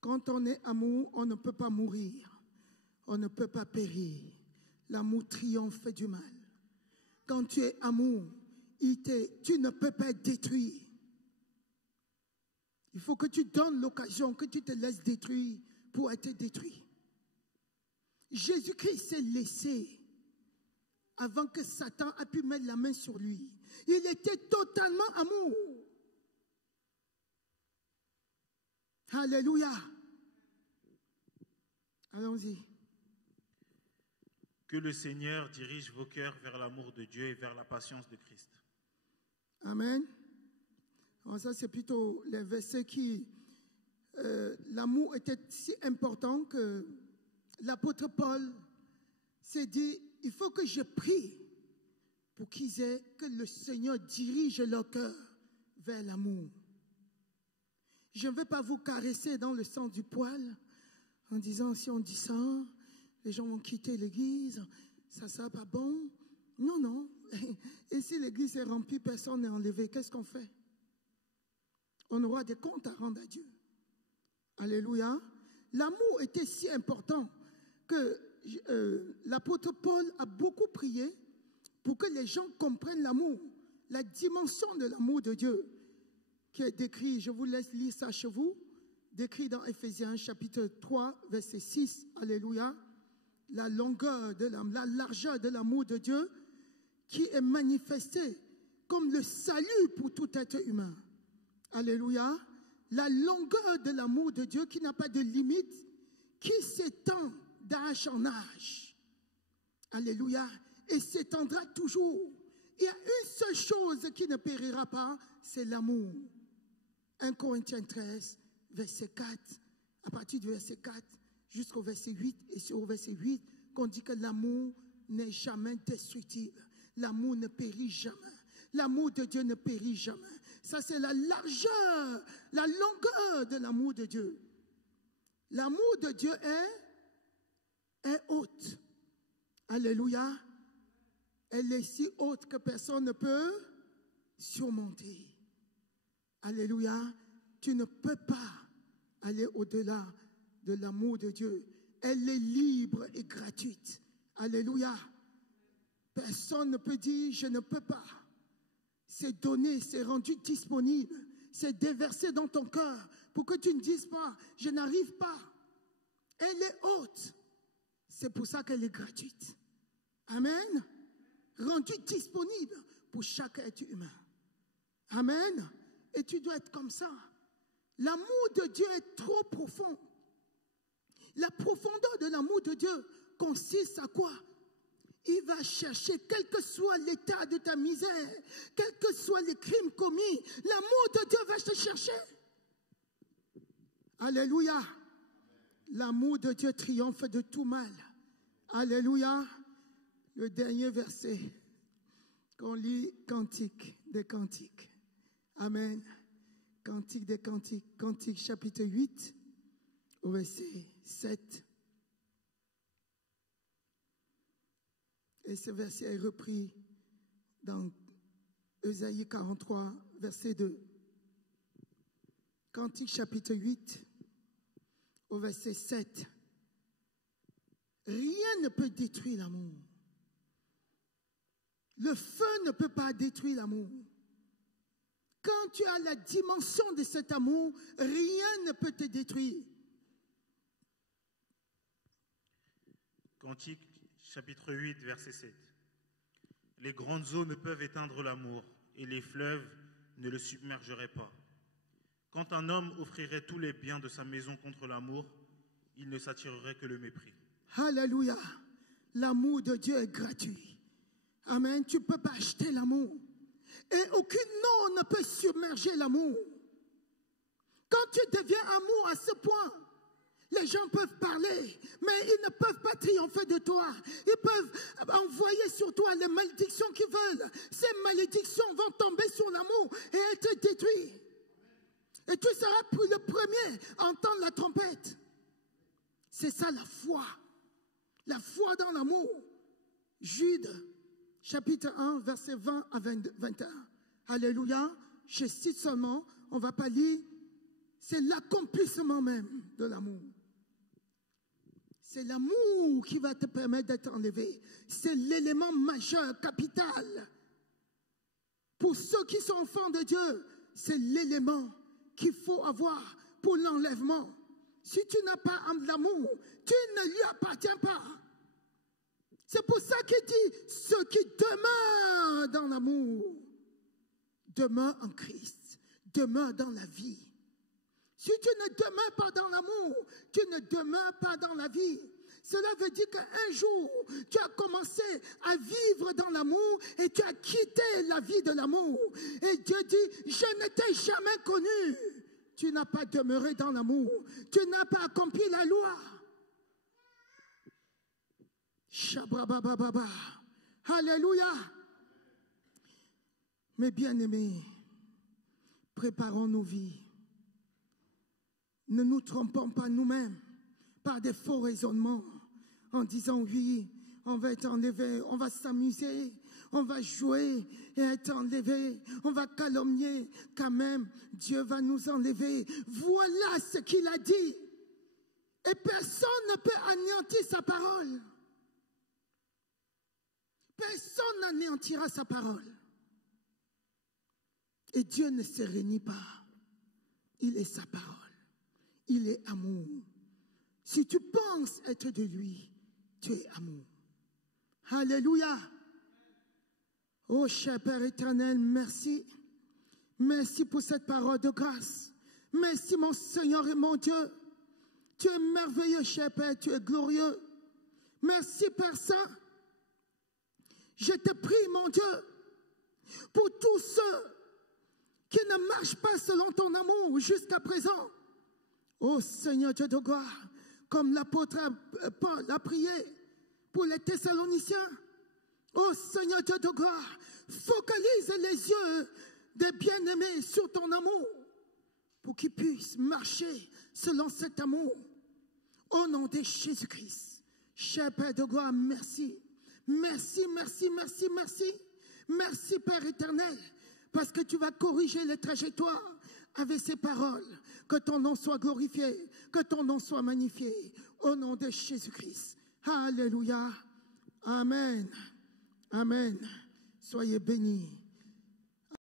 Quand on est amour, on ne peut pas mourir. On ne peut pas périr. L'amour triomphe du mal. Quand tu es amour, tu ne peux pas être détruit. Il faut que tu donnes l'occasion, que tu te laisses détruire pour être détruit. Jésus-Christ s'est laissé avant que Satan a pu mettre la main sur lui. Il était totalement amour. Alléluia. Allons-y. Que le Seigneur dirige vos cœurs vers l'amour de Dieu et vers la patience de Christ. Amen. Alors ça, c'est plutôt les versets qui... l'amour était si important que l'apôtre Paul s'est dit, il faut que je prie pour qu'ils aient, que le Seigneur dirige leur cœur vers l'amour. Je ne vais pas vous caresser dans le sens du poil en disant, si on dit ça, les gens vont quitter l'église, ça ne sera pas bon. Non, non. Et si l'église est remplie, personne n'est enlevé, qu'est-ce qu'on fait? On aura des comptes à rendre à Dieu. Alléluia. L'amour était si important que l'apôtre Paul a beaucoup prié pour que les gens comprennent l'amour, la dimension de l'amour de Dieu qui est décrit, je vous laisse lire ça chez vous, décrit dans Éphésiens chapitre 3, verset 6, alléluia, la longueur de l'âme, la largeur de l'amour de Dieu qui est manifesté comme le salut pour tout être humain. Alléluia, la longueur de l'amour de Dieu qui n'a pas de limite, qui s'étend d'âge en âge. Alléluia. Et s'étendra toujours. Il y a une seule chose qui ne périra pas, c'est l'amour. 1 Corinthiens 13, verset 4. À partir du verset 4 jusqu'au verset 8. Et c'est au verset 8 qu'on dit que l'amour n'est jamais destructible. L'amour ne périt jamais. L'amour de Dieu ne périt jamais. Ça, c'est la largeur, la longueur de l'amour de Dieu. L'amour de Dieu est haute. Alléluia. Elle est si haute que personne ne peut surmonter. Alléluia. Tu ne peux pas aller au-delà de l'amour de Dieu. Elle est libre et gratuite. Alléluia. Personne ne peut dire je ne peux pas. C'est donné, c'est rendu disponible. C'est déversé dans ton cœur pour que tu ne dises pas je n'arrive pas. Elle est haute. C'est pour ça qu'elle est gratuite. Amen. Rendue disponible pour chaque être humain. Amen. Et tu dois être comme ça. L'amour de Dieu est trop profond. La profondeur de l'amour de Dieu consiste à quoi? Il va chercher, quel que soit l'état de ta misère, quels que soient les crimes commis, l'amour de Dieu va te chercher. Alléluia. L'amour de Dieu triomphe de tout mal. Alléluia. Le dernier verset qu'on lit, Cantique des Cantiques. Amen. Cantique des Cantiques. Cantique chapitre 8, au verset 7. Et ce verset est repris dans Ésaïe 43, verset 2. Cantique chapitre 8, au verset 7. Rien ne peut détruire l'amour. Le feu ne peut pas détruire l'amour. Quand tu as la dimension de cet amour, rien ne peut te détruire. Cantique chapitre 8, verset 7. Les grandes eaux ne peuvent éteindre l'amour, et les fleuves ne le submergeraient pas. Quand un homme offrirait tous les biens de sa maison contre l'amour, il ne s'attirerait que le mépris. Alléluia. L'amour de Dieu est gratuit. Amen. Tu ne peux pas acheter l'amour. Et aucune eau ne peut submerger l'amour. Quand tu deviens amour à ce point, les gens peuvent parler, mais ils ne peuvent pas triompher de toi. Ils peuvent envoyer sur toi les malédictions qu'ils veulent. Ces malédictions vont tomber sur l'amour et être détruites. Et tu seras le premier à entendre la trompette. C'est ça la foi. La foi dans l'amour. Jude, chapitre 1, verset 20 à 21. Alléluia. Je cite seulement, on ne va pas lire. C'est l'accomplissement même de l'amour. C'est l'amour qui va te permettre d'être enlevé. C'est l'élément majeur, capital. Pour ceux qui sont enfants de Dieu, c'est l'élément qu'il faut avoir pour l'enlèvement. Si tu n'as pas l'amour, tu ne lui appartiens pas. C'est pour ça qu'il dit, ceux qui demeurent dans l'amour, demeurent en Christ, demeurent dans la vie. Si tu ne demeures pas dans l'amour, tu ne demeures pas dans la vie. Cela veut dire qu'un jour, tu as commencé à vivre dans l'amour et tu as quitté la vie de l'amour. Et Dieu dit, je ne t'ai jamais connu. Tu n'as pas demeuré dans l'amour. Tu n'as pas accompli la loi. Shababababa. Alléluia. Mes bien-aimés, préparons nos vies. Ne nous trompons pas nous-mêmes par des faux raisonnements en disant oui, on va être enlevé, on va s'amuser, on va jouer et être enlevé, on va calomnier, quand même Dieu va nous enlever. Voilà ce qu'il a dit. Et personne ne peut anéantir sa parole. Personne n'anéantira sa parole. Et Dieu ne se renie pas. Il est sa parole. Il est amour. Si tu penses être de lui, tu es amour. Alléluia. Oh, cher Père éternel, merci. Merci pour cette parole de grâce. Merci, mon Seigneur et mon Dieu. Tu es merveilleux, cher Père, tu es glorieux. Merci, Père Saint. Je te prie, mon Dieu, pour tous ceux qui ne marchent pas selon ton amour jusqu'à présent. Oh Seigneur Dieu de gloire, comme l'apôtre Paul a prié pour les Thessaloniciens. Oh Seigneur Dieu de gloire, focalise les yeux des bien-aimés sur ton amour pour qu'ils puissent marcher selon cet amour. Au nom de Jésus-Christ, cher Père de gloire, merci. Merci, merci, merci, merci. Merci Père éternel, parce que tu vas corriger les trajectoires avec ces paroles. Que ton nom soit glorifié, que ton nom soit magnifié. Au nom de Jésus-Christ. Alléluia. Amen. Amen. Soyez bénis.